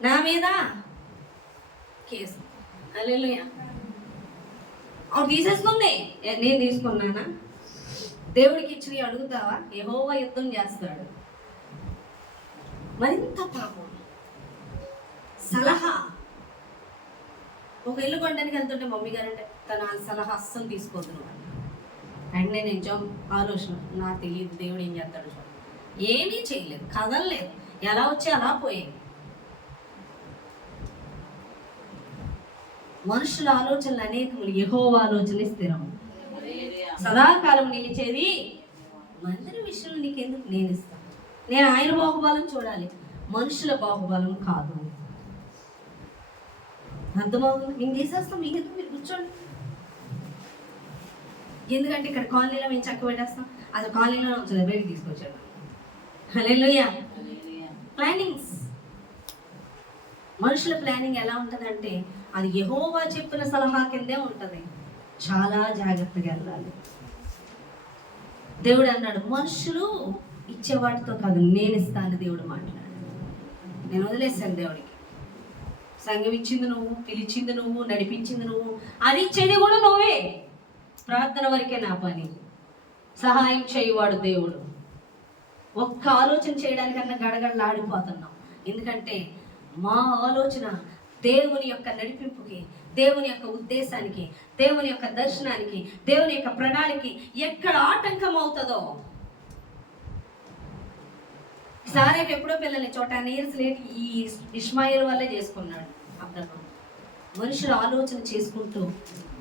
నా మీద కేసు. హల్లెలూయా. ఆవిడ తీసేసుకుంది, నేను తీసుకున్నానా? దేవుడికి ఇచ్చినవి అడుగుతావా? యెహోవా యుద్ధం చేస్తాడు. మరింత పాపం. సలహా, ఒక ఇల్లు కొనడానికి వెళ్తుంటే మమ్మీ గారు అంటే తన సలహా అస్సలు తీసుకోవద్దు అంటే నేను ఆలోచన, నాకు తెలియదు దేవుడు ఏం చేస్తాడు. ఏమీ చేయలేదు, కదలలేదు, ఎలా వచ్చి అలా పోయేది. మనుషుల ఆలోచనలు అనేకములు, యెహోవా ఆలోచనలు స్థిరం, సదాకాలం నిలిచేది. మందిర విషయంలో నీకెందుకు? నేను ఇస్తాను. నేను ఆయన బాహుబలం చూడాలి, మనుషుల బాహుబలం కాదు. అర్థమవుతుంది? మేము చేసేస్తాం, మీకెందుకు? మీరు కూర్చోండి. ఎందుకంటే ఇక్కడ కాలనీలో మేము చక్క పెట్టేస్తాం, అది కాలనీలో ఉంచలేదు, బయటికి తీసుకొచ్చాడు. హల్లెలూయా. ప్లానింగ్స్, మనుషుల ప్లానింగ్ ఎలా ఉంటుందంటే అది యెహోవా చెప్పిన సలహా కిందే ఉంటుంది. చాలా జాగ్రత్తగా వెళ్ళాలి. దేవుడు అన్నాడు, మనుషులు ఇచ్చేవాటితో కాదు, నేను ఇస్తాను. దేవుడు మాట్లాడాడు, నేను వదిలేశాను దేవుడికి. సంఘం ఇచ్చింది నువ్వు, పిలిచింది నువ్వు, నడిపించింది నువ్వు, అది ఇచ్చేది కూడా నువ్వే. ప్రార్థన వరకే నా పని, సహాయం చేయవాడు దేవుడు. ఒక్క ఆలోచన చేయడానికన్నా గడగడలాడిపోతున్నాం. ఎందుకంటే మా ఆలోచన దేవుని యొక్క నడిపింపుకి, దేవుని యొక్క ఉద్దేశానికి, దేవుని యొక్క దర్శనానికి, దేవుని యొక్క ప్రణాళికి ఎక్కడ ఆటంకం అవుతుందో. సారేపు ఎప్పుడో పిల్లల్ని చోట ఇయర్స్ లేట్ ఈ ఇష్మాయిల్ వల్లే చేసుకున్నాడు అబ్రహాం. మనుషులు ఆలోచన చేసుకుంటూ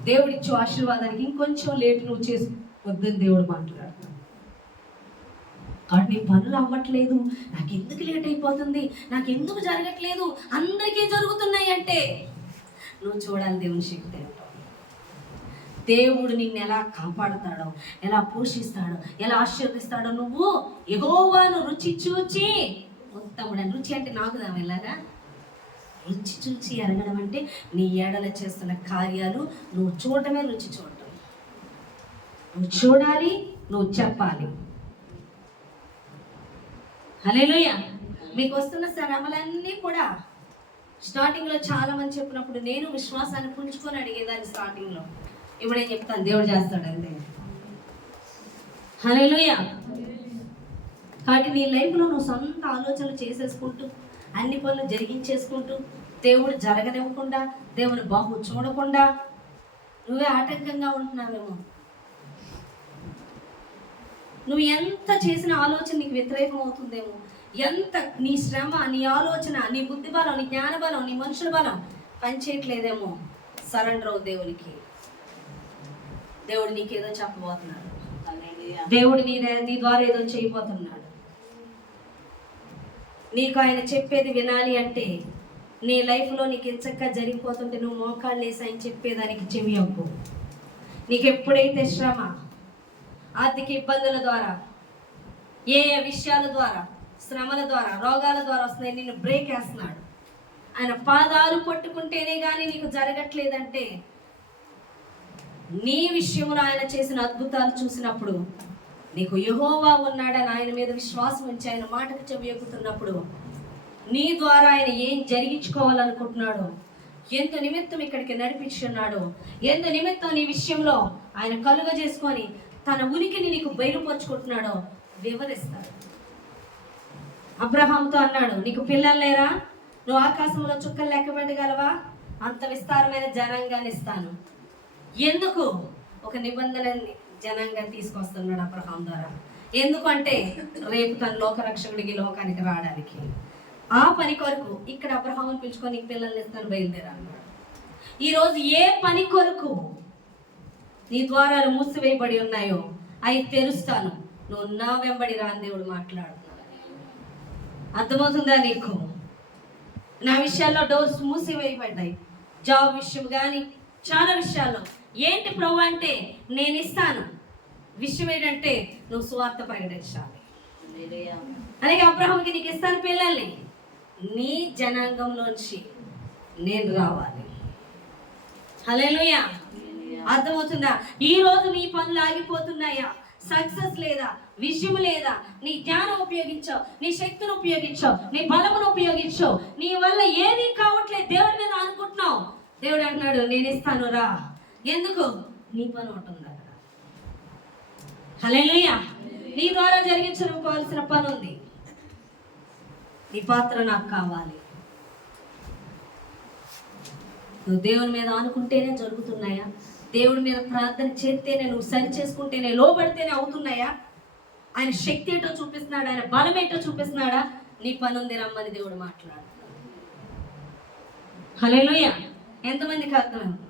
దేవుడిచ్చే ఆశీర్వాదానికి ఇంకొంచెం లేట్ నువ్వు చేసుకోవద్దని దేవుడు మాట్లాడుతున్నాడు. కాబట్టి నీ పనులు అవ్వట్లేదు, నాకు ఎందుకు లేట్ అయిపోతుంది, నాకు ఎందుకు జరగట్లేదు, అందరికీ జరుగుతున్నాయి అంటే నువ్వు చూడాలి దేవుని శక్తి ఏంటో. దేవుడు నిన్ను ఎలా కాపాడుతాడో, ఎలా పోషిస్తాడో, ఎలా ఆశీర్వదిస్తాడో నువ్వు యెహోవాను రుచి చూచి ఉత్తముడు. రుచి అంటే నాకు దామెలాగా రుచి చూచి ఎరగడం అంటే నీ ఏడల చేస్తున్న కార్యాలు నువ్వు చూడటమే రుచి చూడటం. నువ్వు చూడాలి, నువ్వు చెప్పాలి. హల్లెలూయా. మీకు వస్తున్న శ్రమలన్నీ కూడా స్టార్టింగ్లో చాలా మంది చెప్పినప్పుడు నేను విశ్వాసాన్ని పుంజుకొని అడిగేదాన్ని స్టార్టింగ్లో. ఇప్పుడు నేను చెప్తాను, దేవుడు చేస్తాడంతే. హల్లెలూయా. కాబట్టి నీ లైఫ్లో నువ్వు సొంత ఆలోచనలు చేసేసుకుంటూ, అన్ని పనులు జరిగించేసుకుంటూ, దేవుడు జరగనివ్వకుండా, దేవుని బాహు చూడకుండా నువ్వే ఆటంకంగా ఉంటున్నావేమో. నువ్వు ఎంత చేసిన ఆలోచన నీకు వ్యతిరేకం అవుతుందేమో. ఎంత నీ శ్రమ, నీ ఆలోచన, నీ బుద్ధి బలం, నీ జ్ఞాన బలం, నీ మనుషుల బలం పనిచేయట్లేదేమో. సరెండర్ అవు దేవునికి. దేవుడు నీకేదో చెప్పబోతున్నాడు. దేవుడు నీ ద్వారా ఏదో చేయబోతున్నాడు. నీకు ఆయన చెప్పేది వినాలి అంటే నీ లైఫ్లో నీకు ఎంచక్కా జరిగిపోతుంటే నువ్వు మోకాళ్ళు వేసి ఆయన చెప్పేదానికి చెవి అవ్వు. నీకు ఎప్పుడైతే శ్రమ, ఆర్థిక ఇబ్బందుల ద్వారా, ఏ విషయాల ద్వారా, శ్రమల ద్వారా, రోగాల ద్వారా వస్తున్నాయి, నిన్ను బ్రేక్ వేస్తున్నాడు. ఆయన పాదాలు పట్టుకుంటేనే కానీ నీకు జరగట్లేదంటే నీ విషయంలో ఆయన చేసిన అద్భుతాలు చూసినప్పుడు, నీకు యెహోవా ఉన్నాడని ఆయన మీద విశ్వాసం ఉంచి ఆయన మాటకు చెవి ఎక్కుతున్నప్పుడు, నీ ద్వారా ఆయన ఏం జరిగించుకోవాలనుకుంటున్నాడో, ఎంత నిమిత్తం ఇక్కడికి నడిపించున్నాడో, ఎంత నిమిత్తం నీ విషయంలో ఆయన కలుగజేసుకొని తన ఉనికిని నీకు బయలుపరుచుకుంటున్నాడో వివరిస్తాడు. అబ్రహాంతో అన్నాడు, నీకు పిల్లలు లేరా? నువ్వు ఆకాశంలో చుక్కలు లెక్క పెట్టగలవా? అంత విస్తారమైన జనాంగాన్ని ఇస్తాను. ఎందుకు? ఒక నిబంధన జనాంగం తీసుకొస్తున్నాడు అబ్రహాం ద్వారా. ఎందుకంటే రేపు తన లోకరక్షకుడికి లోకానికి రావడానికి. ఆ పని కొరకు ఇక్కడ అబ్రహాముని పిలుచుకొని నీకు పిల్లల్ని ఇస్తాను, బయలుదేరా అన్నాడు. ఈరోజు ఏ పని కొరకు నీ ద్వారాలు మూసివేయబడి ఉన్నాయో అవి తెరుస్తాను, నువ్వు నా వెంబడి రాని దేవుడు మాట్లాడుతున్నాడు. అర్థమవుతుందా నీకు? నా విషయాల్లో డోర్స్ మూసివేయబడ్డాయి, జాబ్ విషయం కానీ చాలా విషయాల్లో. ఏంటి ప్రభు అంటే నేను ఇస్తాను. విషయం ఏంటంటే నువ్వు సువార్త ప్రకటించాలి. అలాగే అబ్రహాంకి నీకు ఇస్తాను పిల్లల్ని, నీ జనాంగంలోంచి నేను రావాలి. హల్లెలూయా. అర్థమవుతుందా? ఈ రోజు నీ పనులు ఆగిపోతున్నాయా? సక్సెస్ లేదా, విజయం లేదా, నీ జ్ఞానం ఉపయోగించావు, నీ శక్తిని ఉపయోగించావు, నీ బలమును ఉపయోగించావు, నీ వల్ల ఏది కావట్లేదు, దేవుడి మీద అనుకుంటున్నావు. దేవుడు అంటున్నాడు, నేను ఇస్తాను రా. ఎందుకు? నీ పని ఉంటుంది అక్కడ. హల్లెలూయా. నీ ద్వారా జరిగించుకోవాల్సిన పని ఉంది. నీ పాత్ర నాకు కావాలి. నువ్వు దేవుని మీద అనుకుంటేనే జరుగుతున్నాయా? దేవుడి మీద ప్రార్థన చేస్తేనే, నువ్వు సరి చేసుకుంటేనే, లోబడితేనే అవుతున్నాయా? ఆయన శక్తి ఏంటో చూపిస్తున్నాడా? ఆయన బలం ఏంటో చూపిస్తున్నాడా? నీ పని ఉంది, రమ్మని దేవుడు మాట్లాడుతున్నాడు. హల్లెలూయా. ఎంతమందికి అర్థమైంది?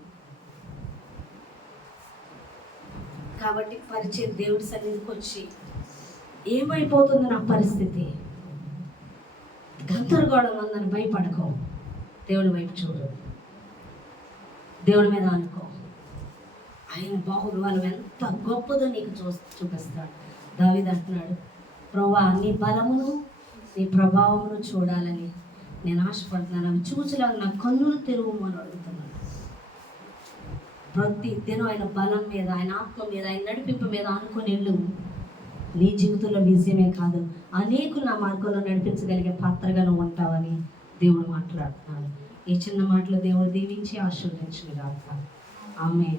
కాబట్టి పరిచయం దేవుడి సన్నిధికి వచ్చి ఏమైపోతుంది నా పరిస్థితి, గందరగోళం ఉందని భయపడకో. దేవుడి వైపు చూడు, దేవుడి మీద అనుకో. ఆయన బాహుబలం ఎంత గొప్పదో నీకు చూపిస్తాడు. దావీదు అంటున్నాడు, ప్రభువా నీ బలమును నీ ప్రభావమును చూడాలని నేను ఆశపడుతున్నాను, అవి చూసేలాగా నా కన్నులు తెరువు అని అడుగుతున్నాను. ప్రతి దినం ఆయన బలం మీద, ఆయన ఆత్మ మీద, ఆయన నడిపింపు మీద ఆనుకొని వెళ్ళు. నీ జీవితంలో విజయమే కాదు, అనేకులు నా మార్గంలో నడిపించగలిగే పాత్రగా నువ్వు ఉంటావని దేవుడు మాట్లాడుతున్నాడు. ఈ చిన్న మాటలు దేవుడు దీవించి ఆశీర్వదించును గాక. ఆమేన్.